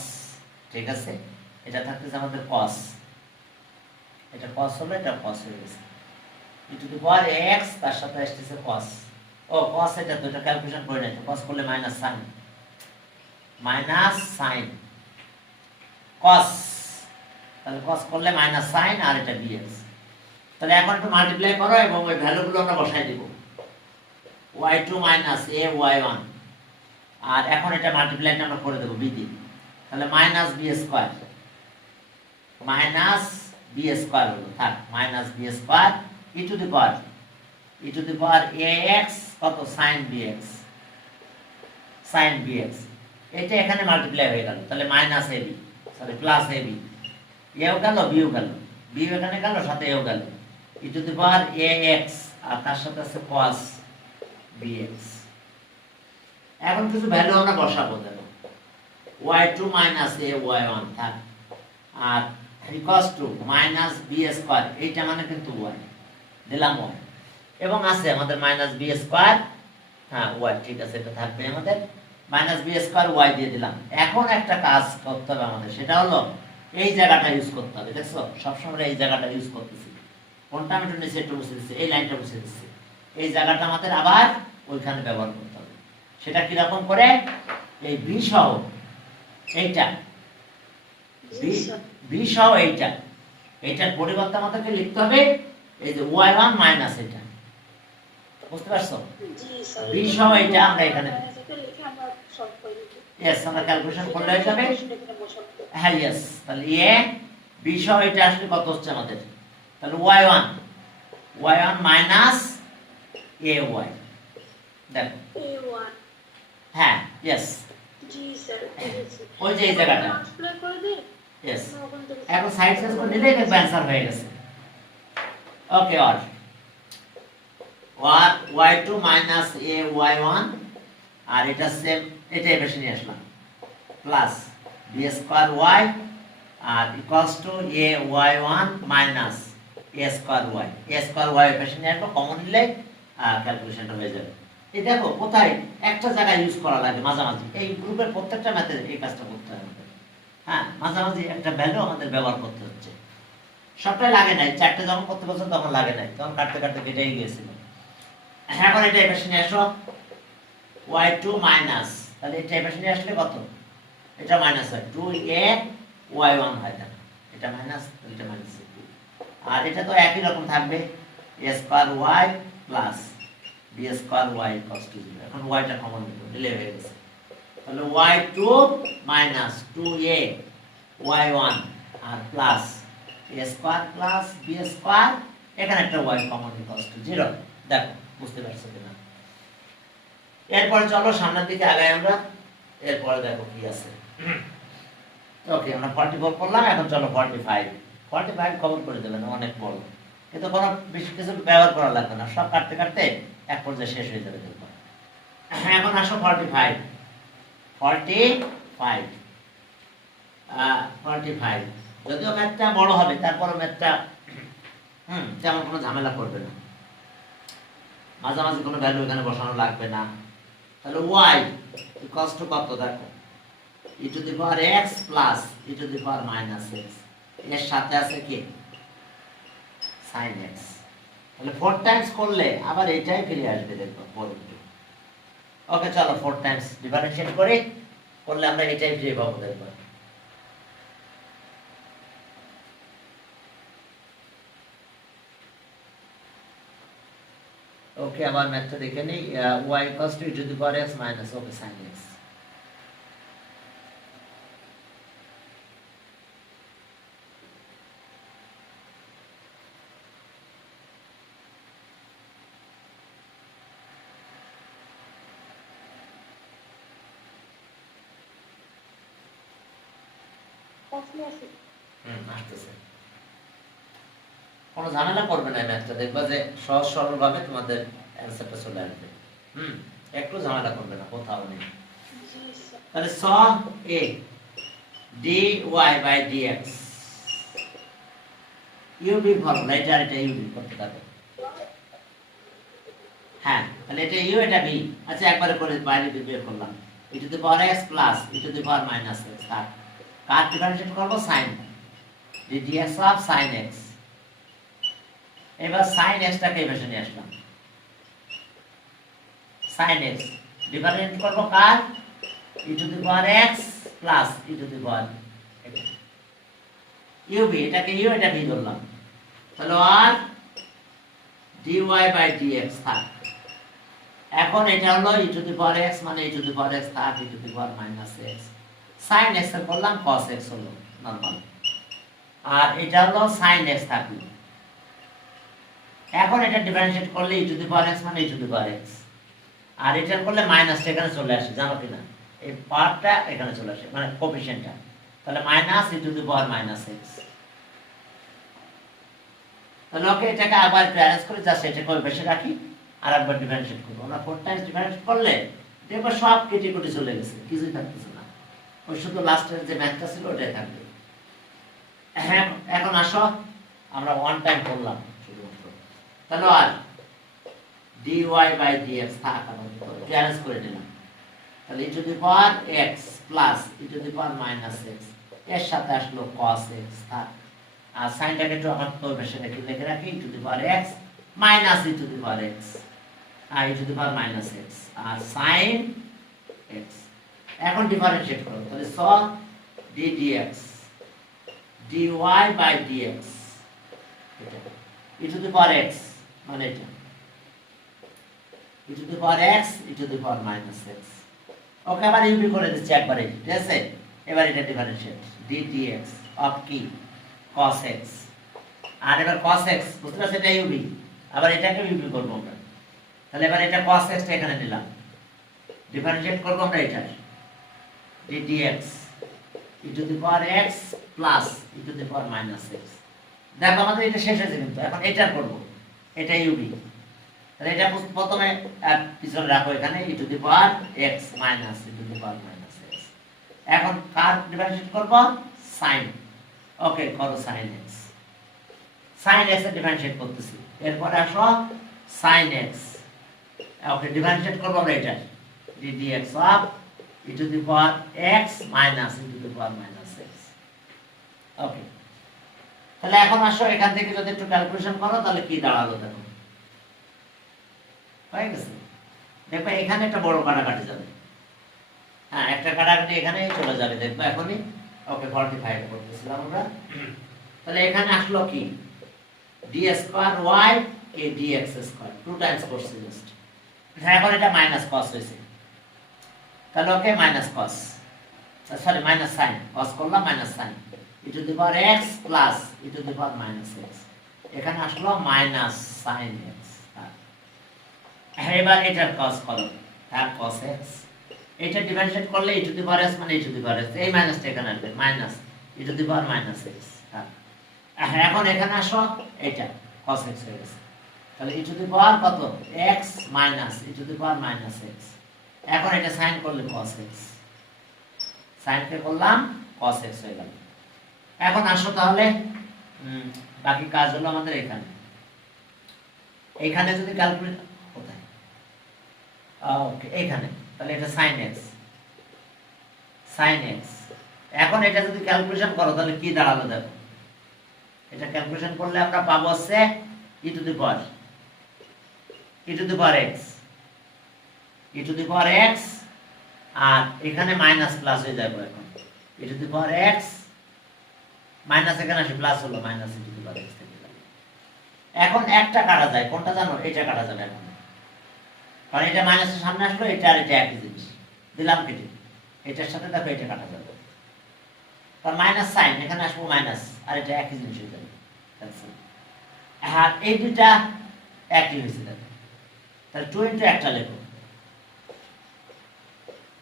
ঠিক আছে? এটা থাকতেছে আমাদের cos, এটা cos হলো, এটা cos হয়ে গেছে, e to the power ax, তার সাথে আসতেছে cos, ও cos এটা তো এটা ক্যালকুলেশন করে নাই, cos করলে মাইনাস sin cos, তাহলে cos করলে মাইনাস sin, আর এটা dx, তাহলে এখন একটু মাল্টিপ্লাই করো এবং ওই ভ্যালুগুলো আমরা বসাই দেব, y2 মাইনাস a y1, আর এখন এটা মাল্টিপ্লাইটা আমরা করে দেব b দিয়ে, তাহলে মাইনাস b স্কয়ার হলো, থাক minus b square e to the power ax কত sin bx, এটা এখানে মাল্টিপ্লাই হয়ে গেল, তাহলে minus ab sorry plus ab, এও গেল বিও গেল, বি এখানে গেল সাথে এও গেল, e to the power ax, আর তার সাথে আছে cos bx, এখন কিছু ভ্যালু আমরা বসাবো, দেখো y2 মাইনাস a y1 থাক, আর equals to minus b square, এইটা মানে কিন্তু y দিলাম y, এবং আছে আমাদের মাইনাস b স্কয়ার, হ্যাঁ y, ঠিক আছে এটা থাকবে আমাদের মাইনাস b স্কয়ার y দিয়ে দিলাম। এখন একটা কাজ করতে হবে আমাদের, সেটা হলো এই জায়গাটা ইউজ করতে হবে, দেখছো সবসময় এই জায়গাটা ইউজ করতেছি, কোনটা আমি একটু নিচে একটু বসে দিচ্ছি, এই লাইনটা বসে দিচ্ছি, এই জায়গাটা আমাদের আবার ওইখানে ব্যবহার করতে হবে, সেটা কিরকম করে, এই b সহ এইটা b সহ এইটার পরিবর্তে আমাদেরকে লিখতে হবে এই যে y1 মাইনাস এটা, বুঝতে পারছো? b সহ এইটা আমরা এখানে यस আমরা ক্যালকুলেশন করলে হয়ে যাবে, হ্যাঁ यस, তাহলে a b সহ এটা আসলে কত হচ্ছে আমাদের, তাহলে y1 মাইনাস ay, দেখো a1, হ্যাঁ यस জি স্যার, ওই যে এই জায়গাটা ট্রান্সফার করে দে, यस, এখন সাইড চেঞ্জ করে দিলেই দেখবে অ্যানসার হয়ে গেছে। ওকে, আর y2 মাইনাস a y1, আর এটা সেম, এটাই বেশি নিয়ে আসলাম, প্লাস b স্কয়ার y, আর equals to a y1 minus a square y a square y এর পাশে নিয়ে আসবো, কমন নিলে ক্যালকুলেশনটা হয়ে যাবে। এই দেখো কোথায় একটা জায়গায় ইউজ করা লাগে মাঝামাঝি, এই গ্রুপের প্রত্যেকটা ম্যাথে এই কাজটা করতে হয় আমাদের। হ্যাঁ, মাঝামাঝি একটা ভ্যালু আমাদের ব্যবহার করতে হচ্ছে। সবটাই লাগে নাই, চারটে যখন করতে বলছো তখন লাগে নাই, তখন কাটতে কাটতে কেটেই গিয়েছিল। এখন এটা এই পাশে নিয়ে আসো, y2 মাইনাস, তাহলে এটা এই পাশে নিয়ে আসলে কত, এটা মাইনাস হয় 2a y1 হয়, দেখো এটা মাইনাস, এটা মাইনাস, আর এটা তো একই রকম থাকবে a square y plus b square y equals to 0। এখন y টা কমন নিব, নিলে হয়ে গেছে। তাহলে y2 মাইনাস 2a y1 আর plus a square plus b square, এখানে একটা y কমন ইকুয়ালস টু 0। দেখো বুঝতে পারছো কিনা? এরপরে চলো সামনের দিকে আগাই আমরা। এরপরে দেখো কি আছে। ওকে, আমরা 44 করলাম, এখন চলো 45 কমন করে দেবেন, অনেক বড়, কিন্তু কোনো বেশি কিছু ব্যবহার করা লাগবে না, সব কাটতে কাটতে এক পর্যায়ে শেষ হয়ে যাবে দেখো। এখন আসো 45 যদিও ম্যাথটা বড় হবে, তারপরও ম্যাথটা তেমন কোনো ঝামেলা করবে না, মাঝামাঝি কোনো ভ্যালু এখানে বসানো লাগবে না। তাহলে y ইকুয়ালস টু কত, দেখো e to the power x plus e to the power minus x, এর সাথে আছে কি sin x। তাহলে 4 টাইমস করলে আবার এটাই ফিরে আসবে, দেখো পরবর্তী। ওকে চলো 4 টাইমস ডিফারেন্সিয়েট করে করলে আমরা এটাই ফিরে পাবো, দেখো। ওকে, আবার ম্যাথটা দেখে নেই, y equals to e to the power x minus okay sin x। আসতেছে, কোনো ঝামেলা করবে না ম্যাথটা, দেখবা যে সহজ সরল ভাবে তোমাদের অ্যানসারটা চলে আসবে। একটু ঝামেলা করবে না, কোথাও নেই। তাহলে স a dy by dx UV formula, এটা ইউবি করতে পারবে। হ্যাঁ, তাহলে এটা ইউ, এটা বি। আচ্ছা একবারে করে বাইরে বের করলাম, e to the power x plus e to the power minus x, car differentiate করব sin dx of sin x। এবার sin x টাকে এই পাশে নিয়ে আসলাম, sin x ডিফারেন্সিয়েট করব কার, e to the power x plus e to the power UV, এটাকে U এটা বি ধরলাম। তাহলে আর dy বাই dx থাক। এখন এটা হলো e to the power x, মানে e to the power x থাক e to the power minus x, sin x এর করলাম cos x হলো নরমাল, আর এটা হলো sin x থাকলো। এখন এটা ডিফারেন্সিয়েট করলে e to the power x মানে e to the power x, আর এটা করলে মাইনাসটা এখানে চলে আসে, জানো কিনা, এই পাওয়ারটা এখানে চলে আসে, মানে কোএফিশিয়েন্টটা। তাহলে minus e to the power minus x। তাহলে ওকে, এটাকে আবার ব্যালেন্স করে জাস্ট এটাকে ওই পাশে রাখি, আর একবার ডিফারেন্সিয়েট করব। আমরা 4 টাইমস ডিফারেন্সিয়েট করলে দেখো সব কেটে কেটে চলে গেছে, কিছুই থাকতেছে না, ওই শুধু লাস্টের যে ম্যাথটা ছিল ওটাই থাকবে। হ্যাঁ, এখন আসো আমরা 1 টাইম করলাম শুধুমাত্র। তাহলে আর dy বাই dx থাক, আমরা ব্যালেন্স করে নিলাম। তাহলে e to the power x plus e to the power minus x, এর সাথে আসলো cos x থাক, আর সাইনটাকে একটু আমার তো বেশি লিখে রাখি e to the power x minus e to the power x, আর e to the power minus x, আর sin x। এখন ডিফারেন্সিয়েট করো, তাহলে স d dx dy by dx, এটা e to the power x মানে এটা e to the power x e to the power minus x। Okay, আবার UV করে দিচ্ছি একবারে, ঠিক আছে। এবার এটা ডিফারেন্সিয়েট d dx অফ কি cos x, আর এবার cos x বুঝতে পারছো, এটা ইউবি, আবার এটাকে ইউবি করব আমরা। তাহলে এবার এটা cos x টা এখানে নিলাম, ডিফারেন্সিয়েট করব আমরা এটা d dx e to the power x plus e to the power minus x। দেখো আমাদের এটা শেষ হয়েছে, কিন্তু এখন এটা করব, এটা ইউবি। তাহলে এটা প্রথমে পিছনে রাখো এখানে e to the power x minus e to the power minus x। এখন কার ডিফারেন্সিয়েট করব, sin। ওকে, করো sin x, sin x এর ডিফারেন্সিয়েট করতেছি, এরপরে আসো sin x, ওকে ডিফারেন্সিয়েট করব আমরা এটা dx অফ e to the power x minus e to the power minus x। ওকে, তাহলে এখন আসো এখান থেকে যদি একটু ক্যালকুলেশন করো তাহলে কি দাঁড়ালো দেখো, হয়ে গেছে। দেখো এখানে একটা বড় কাটাকাটি যাবে, হ্যাঁ একটা কাটাকাটি এখানেই চলে যাবে দেখবো এখনই। ওকে 45 করতেছিলাম আমরা, তাহলে এখানে আসলো কি d স্কয়ার y কে dx স্কয়ার 2 টাইমস করছি জাস্ট। হ্যাঁ এখন এটা মাইনাস cos হইছে, তাহলে ওকে minus cos, sorry minus sin, cos করলাম minus sin e to the power x plus e to the power minus x, এখানে আসলো মাইনাস sin x। এবার এটার cos করো, তার cos x, এটা ডিফারেন্সিয়েট করলে e to the power s মানে e to the power s, এই মাইনাসটা এখানে আসবে minus e to the power minus x। এখন এখানে আসো এটা cos x হয়ে গেছে, তাহলে e টু দি পাওয়ার কত x minus e to the power minus x। এখন এটা সাইন করলে cos x, সাইন কে করলাম cos x হয়ে গেল। এখন আসো তাহলে বাকি কাজ হলো আমাদের এখানে, এইখানে যদি ক্যালকুলেট কোথায়, ওকে এইখানে, তাহলে এটা sin x, sin x। এখন এটা যদি ক্যালকুলেশন করো তাহলে কি দাঁড়ালো দেখো, এটা ক্যালকুলেশন করলে আমরা পাবো হচ্ছে e to the power x, e to the power x, আর এখানে মাইনাস প্লাস হয়ে যাবে এখন e to the power x minus, এখানে আসে প্লাস হলো minus e to the power x থেকে যাবে। এখন একটা কাটা যায়, কোনটা জানো, এটা কাটা যাবে এখন, কারণ এটা মাইনাসের সামনে আসলো, এটা আর এটা একই জিনিস দিলাম কেটে, এটার সাথে দেখো এটা কাটা যাবে, কারণ মাইনাস সাইন এখানে আসবো মাইনাস, আর এটা একই জিনিস হয়ে যাবে। আর এই দুইটা একই হয়েছে দেখো, তাহলে 2 ইন্টু একটা লেখো,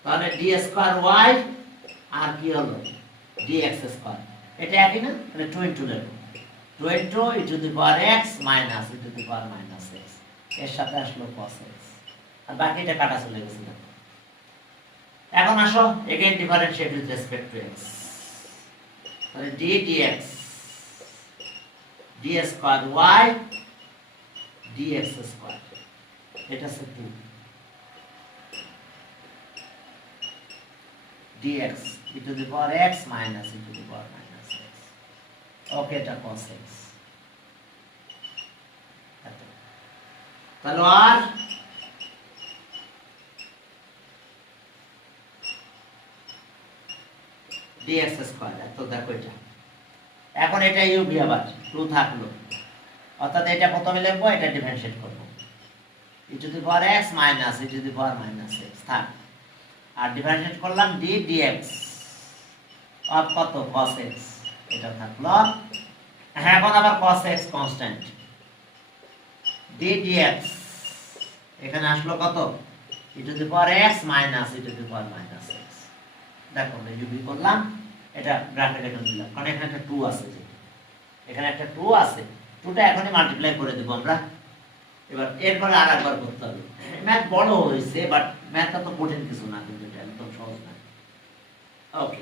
তাহলে d স্কয়ার y আর কি হলো dx স্কয়ার, এটা একই না, তাহলে 2 ইন্টু লেখো, 2 into e to the power x minus e to the power minus x, এর সাথে আসলো cos x, আর বাকিটা কাটা চলে গেছে। এখন আসো again differentiate with respect to x, তাহলে d dx d square y dx square, এটা হচ্ছে 2 dx e to the power x minus e to the power minus x। ওকে এটা cos x, তাহলে আর dx স্কয়ার, তো দেখো এটা এখন এটা ইউবি আবার 2 থাকলো, অর্থাৎ এটা প্রথমে লিখবো, এটা ডিফারেন্সিয়েট করব e to the power x minus e to the power minus x থাক, আর ডিফারেন্সিয়েট করলাম d dx অফ কত cos x, এটা থাকলো। এখন আবার cos x constant, d dx এখানে আসলো কত e to the power x minus e to the power minus x। দেখো আমরা ইউবি করলাম, এটা ব্র্যাকেট এখানে দিলাম, কারণ এখানে একটা 2 আছে, এখানে একটা 2 আছে, 2টা এখনই মাল্টিপ্লাই করে দেব আমরা। এবার এরপরে আরেকবার করতে হবে, ম্যাথ বড় হয়েছে বাট ম্যাথটা তো কঠিন কিছু না, কিন্তু এটা একদম সহজ না। ওকে,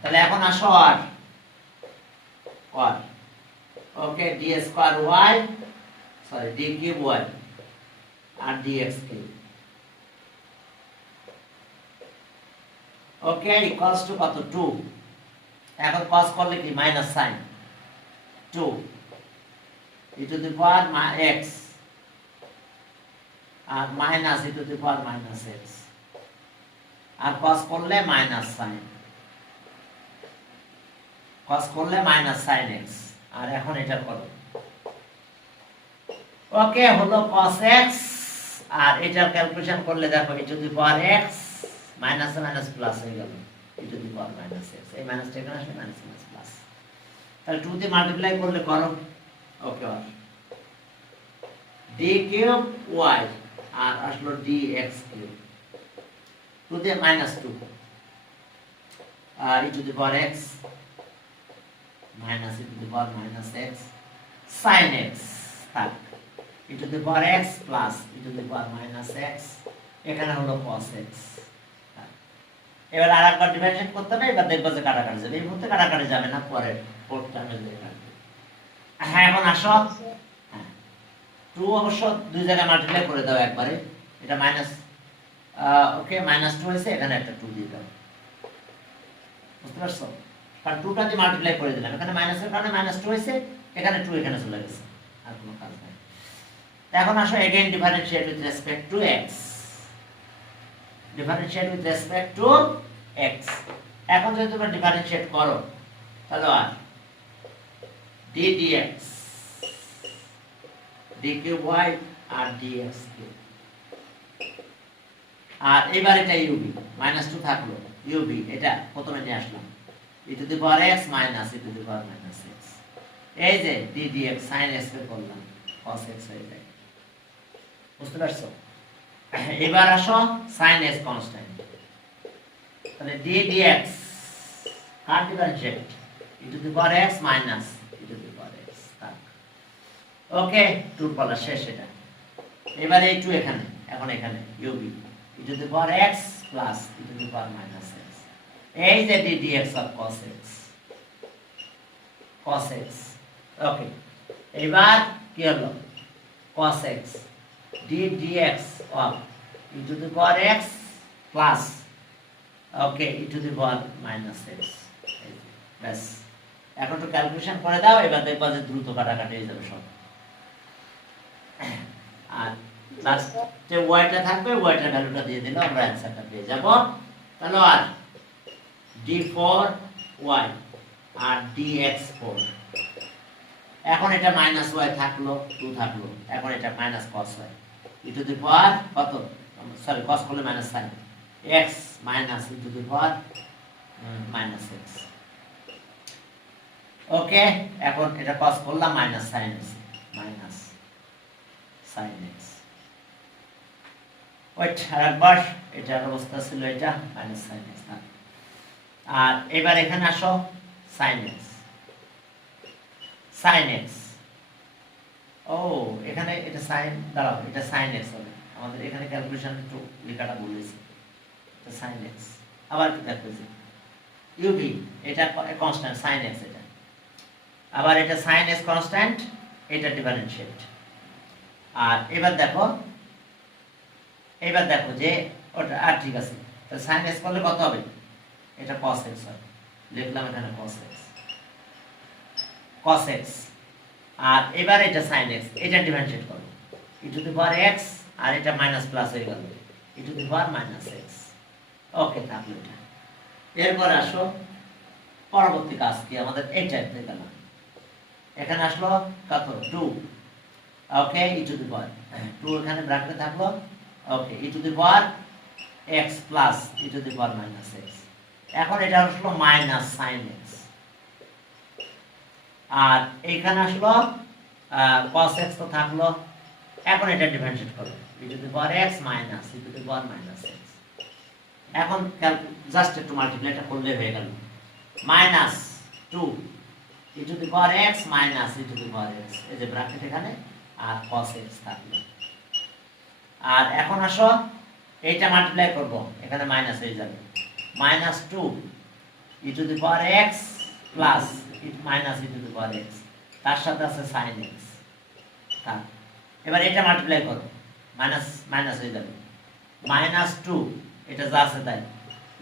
তাহলে এখন আসো আর okay d square y sorry d cube y আর dx cube, okay equals to কত 2। এখন cos করলে কি minus sin 2 e to the power x আর minus e to the power minus x, আর cos করলে মাইনাস sin, cos করলে minus sin x, আর এখন এটা করো, ওকে হলো cos x, আর এটার ক্যালকুলেশন করলে দেখো e to the power x minus minus plus হয়ে গেল e to the power minus x, এই মাইনাসটা এখানে আসলে মাইনাস মাইনাস প্লাস, তাহলে 2 দিয়ে মাল্টিপ্লাই করলে করো, ওকে আর d কিউব y আর আসলো dx কিউব, 2 দিয়ে মাইনাস 2 আর e to the power x minus e to the power minus x sin x থাক, e to the power x plus e to the power minus x, এখানে হলো cos x। এবার আরেকবার differentiate করতে হবে, এবার দেখবো যে কাটাকাটি যাবে, এই মুহূর্তে কাটাকাটি যাবে না, পরে ফোর্থ টার্মে যাবে। হ্যাঁ এখন আসো, হ্যাঁ 2 অবশ্য দুই জায়গায় মাল্টিপ্লাই করে দাও একবারে, এটা মাইনাস ওকে -2 হয়েছে, এখানে একটা 2 দিয়ে দাও, বুঝতে পারছো? কারণ 2টা দিয়ে মাল্টিপ্লাই করে দিলাম, এখানে মাইনাসের কারণে -2 হয়েছে, এখানে 2 এখানে চলে গেছে, আর কোনো কাজ নাই। এখন আসো again differentiate with respect to x, differentiate with respect to x। এখন যদি তোমরা ডিফারেন্সিয়েট করো তাহলে আর d dx d cube y আর dx cube, আর এবার এটা ub -2 থাকলো, ub এটা প্রথমে নিয়ে আসলাম e to the power x minus e to the power -x, এই যে d dx sin x কে করলাম cos x হয়ে যায়, বুঝতে পারছো? এবার আসো sin s কনস্ট্যান্ট, তাহলে d dx car differentiate e to the power x minus e to the power x, তাক ওকে 2 পালা শেষ এটা। এবারে এই 2 এখানে, এখন এখানে ub e to the power x plus e to the power -x, এই যে d dx of cos x, cos x ওকে। এবার কি হলো cos x d dx of e to the power x plus okay e to the power -x, ব্যাস এখন তো calculation করে দাও, এবার দেখবা যে দ্রুত কাটাকাটি হয়ে যাবে সব, আর লাস্ট যে ওয়াইটা থাকবে ওয়াইটার ভ্যালুটা দিয়ে দিলে আমরা অ্যানসারটা পেয়ে যাব। তাহলে আর d4y আর dx4, এখন এটা -y থাকলো 2 থাকলো, এখন এটা -cos y e to the power কত, সরি cos করলে -sin x minus e to the power -x, okay. এখন এটা cos করলাম -sin x -sin x, wait আরেকবার এটার অবস্থা ছিল এটা -sin x, আর এবার এখানে আসো sin x, sin x ও এখানে এটা sin, দাঁড়াও এটা sin x হবে, আমাদের এখানে ক্যালকুলেশন একটু লেখাটা বলেছি, এটা sin x, আবার কি দেখতেছি ub এটা কনস্ট্যান্ট sin x, এটা আবার এটা sin x কনস্ট্যান্ট, এটা ডিফারেন্সিয়েট। আর এবার দেখো যে ওটা আর ঠিক আছে, তাহলে sin x করলে কত হবে, এটা cos x হবে, লিখলাম এখানে cos x, আর এবার এটা sin x, এটা ডিফারেন্সিয়েট করব e to the power x, আর এটা মাইনাস প্লাস হয়ে গেল e to the power -x, ওকে থাকলো এটা। এরপর আসো পরবর্তী কাজ কি আমাদের, এইটা দেখতে গেলাম, এখানে আসলো কত 2, ওকে e টু দি পাওয়ার 2 এখানে ব্র্যাকেটে থাকলো, ওকে e to the power x plus e to the power -x, এখন এটা আসলো sin x, আর এইখানে আসলো cos x তো থাকলো, এখন এটা ডিফারেন্সিয়েট করো e to the power x minus e to the power -x, এখন জাস্ট একটু মাল্টিপ্লাইটা করলে হয়ে গেল -2 e to the power x minus e to the power x, এই যে ব্র্যাকেট এখানে, আর cos x থাকলো। আর এখন আসো এইটা মাল্টিপ্লাই করব, এখানে মাইনাস হয়ে যাবে -2 e to the power x plus minus e to the power x, তার সাথে আছে sin x, তার এবার এটা মাল্টিপ্লাই করো, মাইনাস মাইনাস হয়ে যাবে -2, এটা যা আছে তাই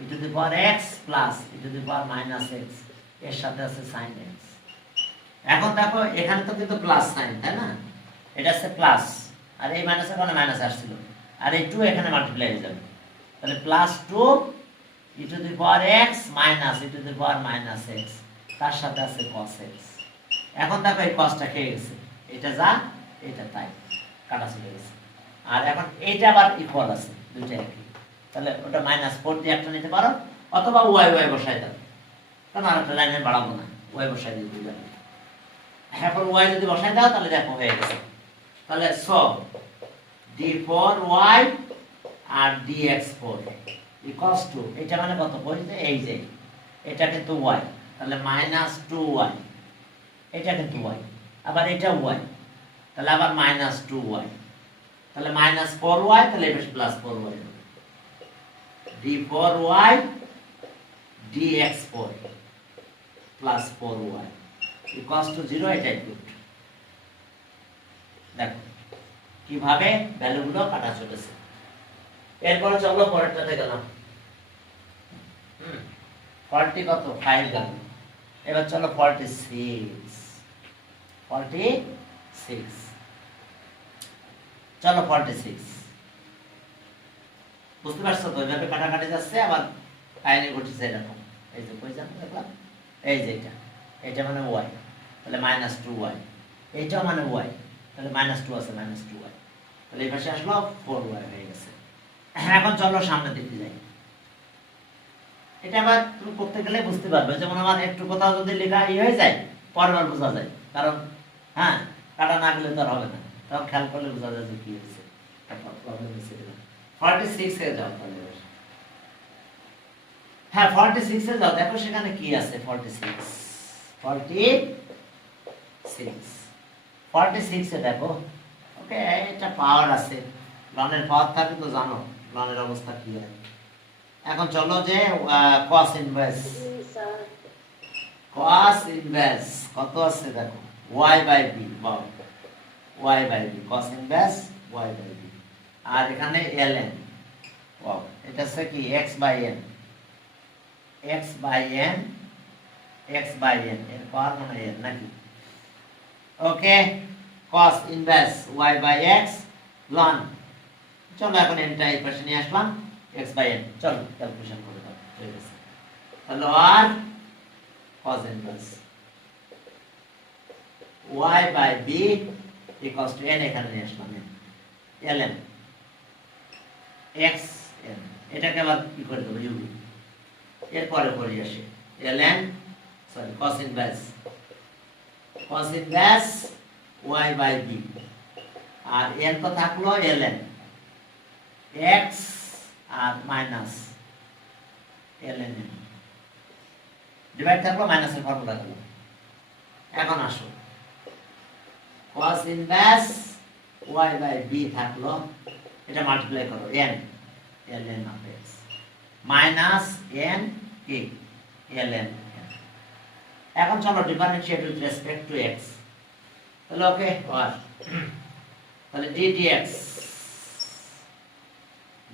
e to the power x plus e to the power -x, এর সাথে আছে sin x। এখন দেখো এখানে তো কিন্তু প্লাস সাইন, তাই না, এটা আছে প্লাস, আর এই মাইনাসের কারণে মাইনাস আসছিল, আর এই 2 এখানে মাল্টিপ্লাই হয়ে যাবে, তাহলে +2 e to the power x minus e to the power -x, তার সাথে আছে cos x। এখন দেখো এই cosটা খেয়ে গেছে, এটা যা এটা তাই কাটা চলে গেছে, আর এখন এইটা আবার ইকুয়াল আছে দুইটা একই, তাহলে ওটা -4 দিয়ে একটা নিতে পারো, অথবা y বসাই দাও, কারণ আর একটা লাইনে বাড়াবো না, y বসাই দিয়ে দিতে পারো। এখন y যদি বসাই দাও তাহলে দেখো হয়ে গেছে, তাহলে সব d4y R dx4 equals to, এটা মানে কত বলতে, এই যে এটা কিন্তু y, তাহলে -2y, এটা কিন্তু y, আবার এটা y, তাহলে আবার -2y, তাহলে -4y, তাহলে এটা +4y, d4y dx4 +4y equals to 0, এটা ইকুয়াল দেখো কিভাবে ভ্যালুগুলো কাটা চলেছে। এরপরে চলো পরেরটাতে গেলাম। 40 কত 5 গেল। এবার চলো 46 চলো 46 বুঝতে পারছো তো? এভাবে কাটাকাটি যাচ্ছে, আবার কাহিনী ঘটেছে এরকম। এই যে কই জানো দেখলাম, এই যে এটা মানে ওয়াই, তাহলে -2y, এইটাও মানে ওয়াই, তাহলে -2 আছে, -2y, তাহলে এই পাশে আসলো 4y হয়ে গেছে। এখন চলো সামনের দিকে যাই। এটা আবার তুমি করতে গেলে বুঝতে পারবে, যেমন আমার একটু কোথাও যদি লেখা হয়ে যায় পরবার বোঝা যায়, কারণ হ্যাঁ কাটা না গেলে তো আর হবে না, তখন খেয়াল করলে বোঝা যায় যে কি হয়েছে। 46 এ যাও তাহলে। হ্যাঁ 46 এ যাও, দেখো সেখানে কি আছে। 46 এ দেখো, ওকে এটা পাওয়ার আছে, লনের পাওয়ার থাকে তো জানো লনের অবস্থা কি হয়। এখন চলো যে cos ইনভার্স, cos ইনভার্স কত আছে দেখো, y/b, বাও y/b, cos ইনভার্স y/b, আর এখানে ln, বাও এটা হচ্ছে কি x/n, x/n এর পাওয়ার মানে n নাকি। ওকে cos ইনভার্স y/x ln, চলো এখন nটা এই পাশে নিয়ে আসলাম, x/n, চলো ক্যালকুলেশন করে দাও, হয়ে গেছে। তাহলে আর cos inverse y/b equals to n, এখানে নিয়ে আসলাম ln xn, এটাকে আবার কি করে দেবো u, এরপরে করে আসে ln cos ইনভার্স y/b, আর n তো থাকলো ln x আর মাইনাস ln n, ডিভাইড থাকলো মাইনাসের ফর্মুলা গেল। এখন আসো cos ইনভার্স y/b থাকলো, এটা মাল্টিপ্লাই করো n ln of x minus n কি ln n। এখন চলো differentiate with respect to x, তাহলে ওকে আর তাহলে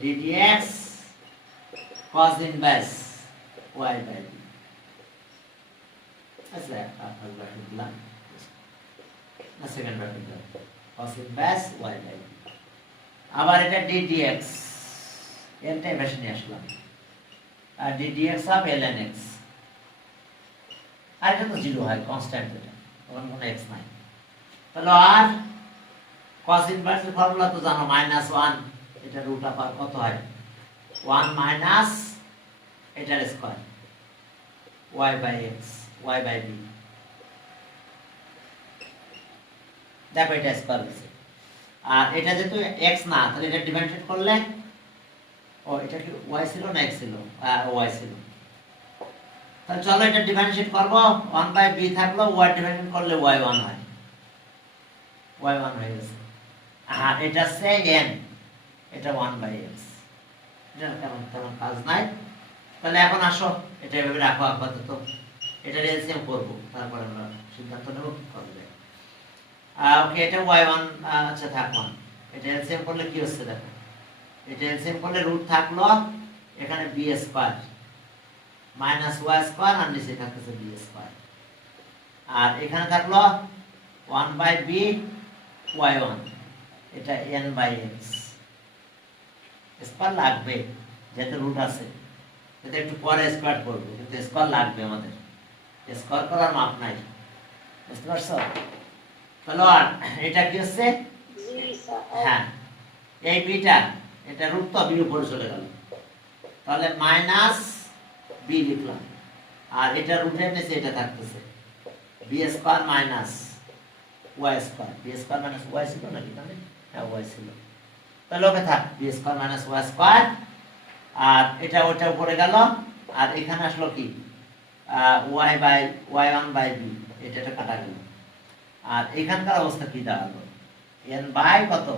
ddx cos ইনভার্স y/b, আচ্ছা আপনার ব্র্যাকেট দিলাম না, সেকেন্ড ব্র্যাকেট দিলাম cos ইনভার্স y/b, আবার এটা ddx, এরটা এভাবে নিয়ে আসলাম, আর ddx অফ ln x, আর এটা তো 0 হয় কনস্ট্যান্ট, এটা তখন কোনো x নাই। তাহলে আর cos ইনভার্স এর ফর্মুলা তো জানো -1, এটা রুট আপার কত হয় 1 মাইনাস এটার স্কয়ার y/x y/b, দেখো এটা স্কয়ার হয়েছে, আর এটা যেহেতু x না, তাহলে এটা ডিফারেন্সিয়েট করলে, ও এটা কি y ছিল না x ছিল, y ছিল, তাহলে চলো এটা ডিফারেন্সিয়েট করব, 1/b থাকলো, y ডিফারেন্সিয়েট করলে y1 হয়, y1 হয়ে গেছে, আর এটা হচ্ছে n, এটা 1/x, এটা তেমন কাজ নাই। তাহলে এখন আসো এটা এভাবে রাখো আপাতত, এটা এলসিএম করব, তারপরে আমরা সিদ্ধান্ত নেব কি করবে। ওকে এটা y1, আচ্ছা থাক 1, এটা এলসিএম করলে কি হচ্ছে দেখো, এটা এলসিএম করলে রুট থাকলো এখানে b square minus y square, আর নিচে থাকতেছে b স্কয়ার, আর এখানে থাকলো 1/b y1, এটা n/x, স্কয়ার লাগবে যেহেতু রুট আছে, এটা একটু পরে স্কয়ার করব, কিন্তু স্কয়ার লাগবে আমাদের, স্কয়ার করার মাপ নাই, বুঝতে পারছো? তাহলে আর এটা কি হচ্ছে, হ্যাঁ এই বিটা, এটা রুট তো বি উপরে চলে গেল, তাহলে মাইনাস বি লিখলাম, আর এটা রুটের নিচে এটা থাকতেছে b square minus y square, b square minus y ছিল নাকি, তাহলে হ্যাঁ ওয়াই ছিল, তাহলে ওকে থাক b square minus y square, আর এটা ওটা উপরে গেল, আর এখানে আসলো কি y/y1/b, এটা কাটা গেল, আর এখানকার অবস্থা কি দাঁড়ালো n বাই কত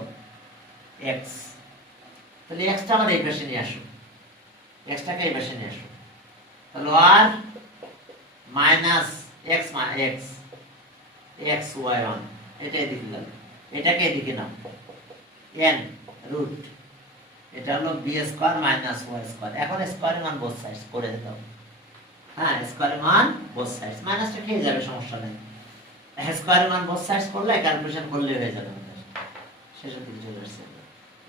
x, তাহলে x টা আমরা এই পাশে নিয়ে আসো, x টাকে এই পাশে নিয়ে আসো, তাহলে আর মাইনাস x y1, এটা এদিকে গেল, এটাকে এদিকে নাও n রুট এটা হলো b square minus y square. এখন স্কয়ারের মান বোথ সাইডস করে দাও। হ্যাঁ স্কয়ারের মান বোথ সাইডস, মাইনাসটা খেয়ে যাবে সমস্যা নেই। স্কয়ারের মান বোথ সাইডস করলে ক্যালকুলেশন করলে হয়ে যাবে আমাদের, শেষের দিকে চলে আসছে।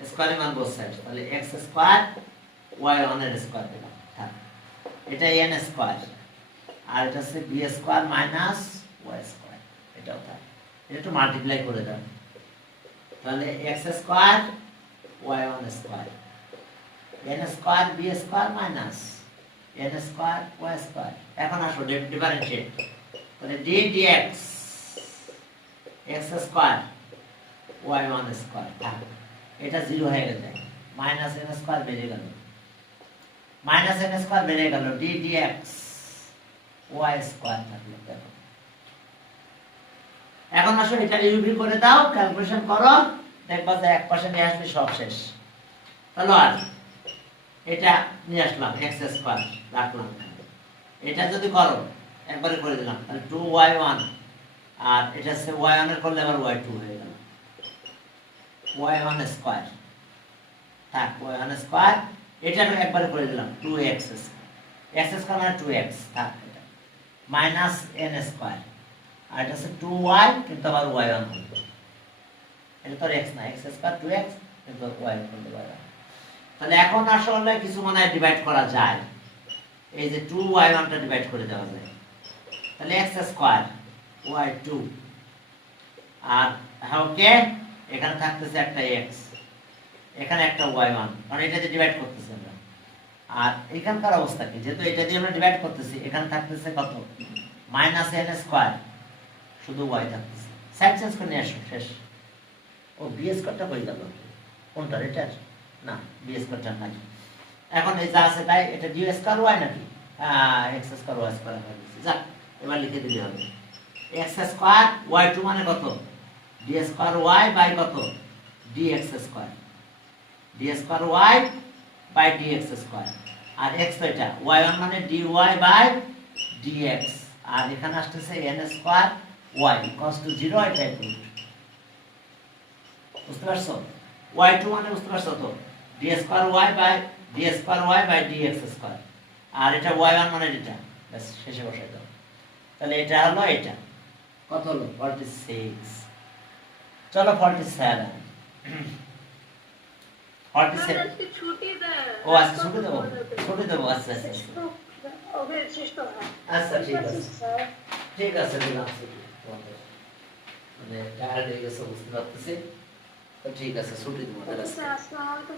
স্কয়ারের মান বোথ সাইডস, তাহলে x স্কয়ার y1 এর স্কয়ার দিলাম। হ্যাঁ এটা n স্কয়ার আর এটা হচ্ছে b square minus y square, এটাও তাই। এটা একটু মাল্টিপ্লাই করে দাও, তাহলে x square y1 square n square b square minus n square y square. এখন আসো ডিফারেন্সিয়েট, তাহলে d dx x square y1 square থাক, এটা 0 হয়ে গেছে, মাইনাস n স্কয়ার বেড়ে গেল, মাইনাস n স্কয়ার বেড়ে গেল, d dx y স্কয়ার থাকলো। দেখো এখন আসো এটা ইউভি করে দাও, ক্যালকুলেশন করো, দেখবা যে এক পাশে নিয়ে আসলে সব শেষ। তাহলে আর এটা নিয়ে আসলাম x স্কয়ার রাখলাম, এটা যদি করো একবারে করে দিলাম, তাহলে 2y1 আর এটা হচ্ছে y1 এর করলে আবার y2 হয়ে গেল, y1 স্কয়ার থাক, y1 স্কয়ার এটা একবারে করে দিলাম 2x স্কয়ার, x স্কয়ার মানে 2x থাক, এটা মাইনাস n স্কয়ার আর এটা হচ্ছে 2y কিন্তু আবার y1 হবে, এটা তো x না, x স্কয়ার 2x কিন্তু y কিন্তু y1। তাহলে এখন আসলে কিছু মনে হয় ডিভাইড করা যায়, এই যে 2y1 টা ডিভাইড করে দেওয়া যায়, তাহলে x স্কয়ার y2 আর ওকে এখানে থাকতেছে একটা x, এখানে একটা y1, মানে এটা দিয়ে ডিভাইড করতেছি আমরা। আর এখানকার অবস্থা কি, যেহেতু এটা দিয়ে আমরা ডিভাইড করতেছি, এখানে থাকতেছে কত মাইনাস n স্কয়ার, শুধু y থাকতেছে, সাইড চেঞ্জ করে নিয়ে আসো, শেষ। ও b স্কয়ারটা কই গেল, কোনটা এটার না, b স্কয়ারটা নাই। এখন এই যা আছে তাই, এটা d স্কয়ার y নাকি, x স্কয়ার y স্কয়ার হয়ে গেছে, যাক এবার লিখে দিলে হবে x স্কয়ার y2 মানে কত d স্কয়ার y বাই কত dx square, d square y by dx square, আর x তো এটা y1 মানে dy বাই dx, আর এখানে আসতেছে n square y cos to 0, এটাই রুট। বুঝতে পারছো, y2 মানে বুঝতে পারছো তো d square y by dx square, আর এটা y1 মানে এটা, বাস শেষে বসাই দাও। তাহলে এটা হলো এটা কত হলো 46, চলো 47 47 আজকে ছুটি দেয়। ও আচ্ছা ছুটি দেবো, ছুটি দেবো, আচ্ছা আচ্ছা আচ্ছা ঠিক আছে, ঠিক আছে দিলাম ছুটি, মানে টায়ার্ড হয়ে গেছে বুঝতে পারতেছি, তো ঠিক আছে ছুটি দেবো।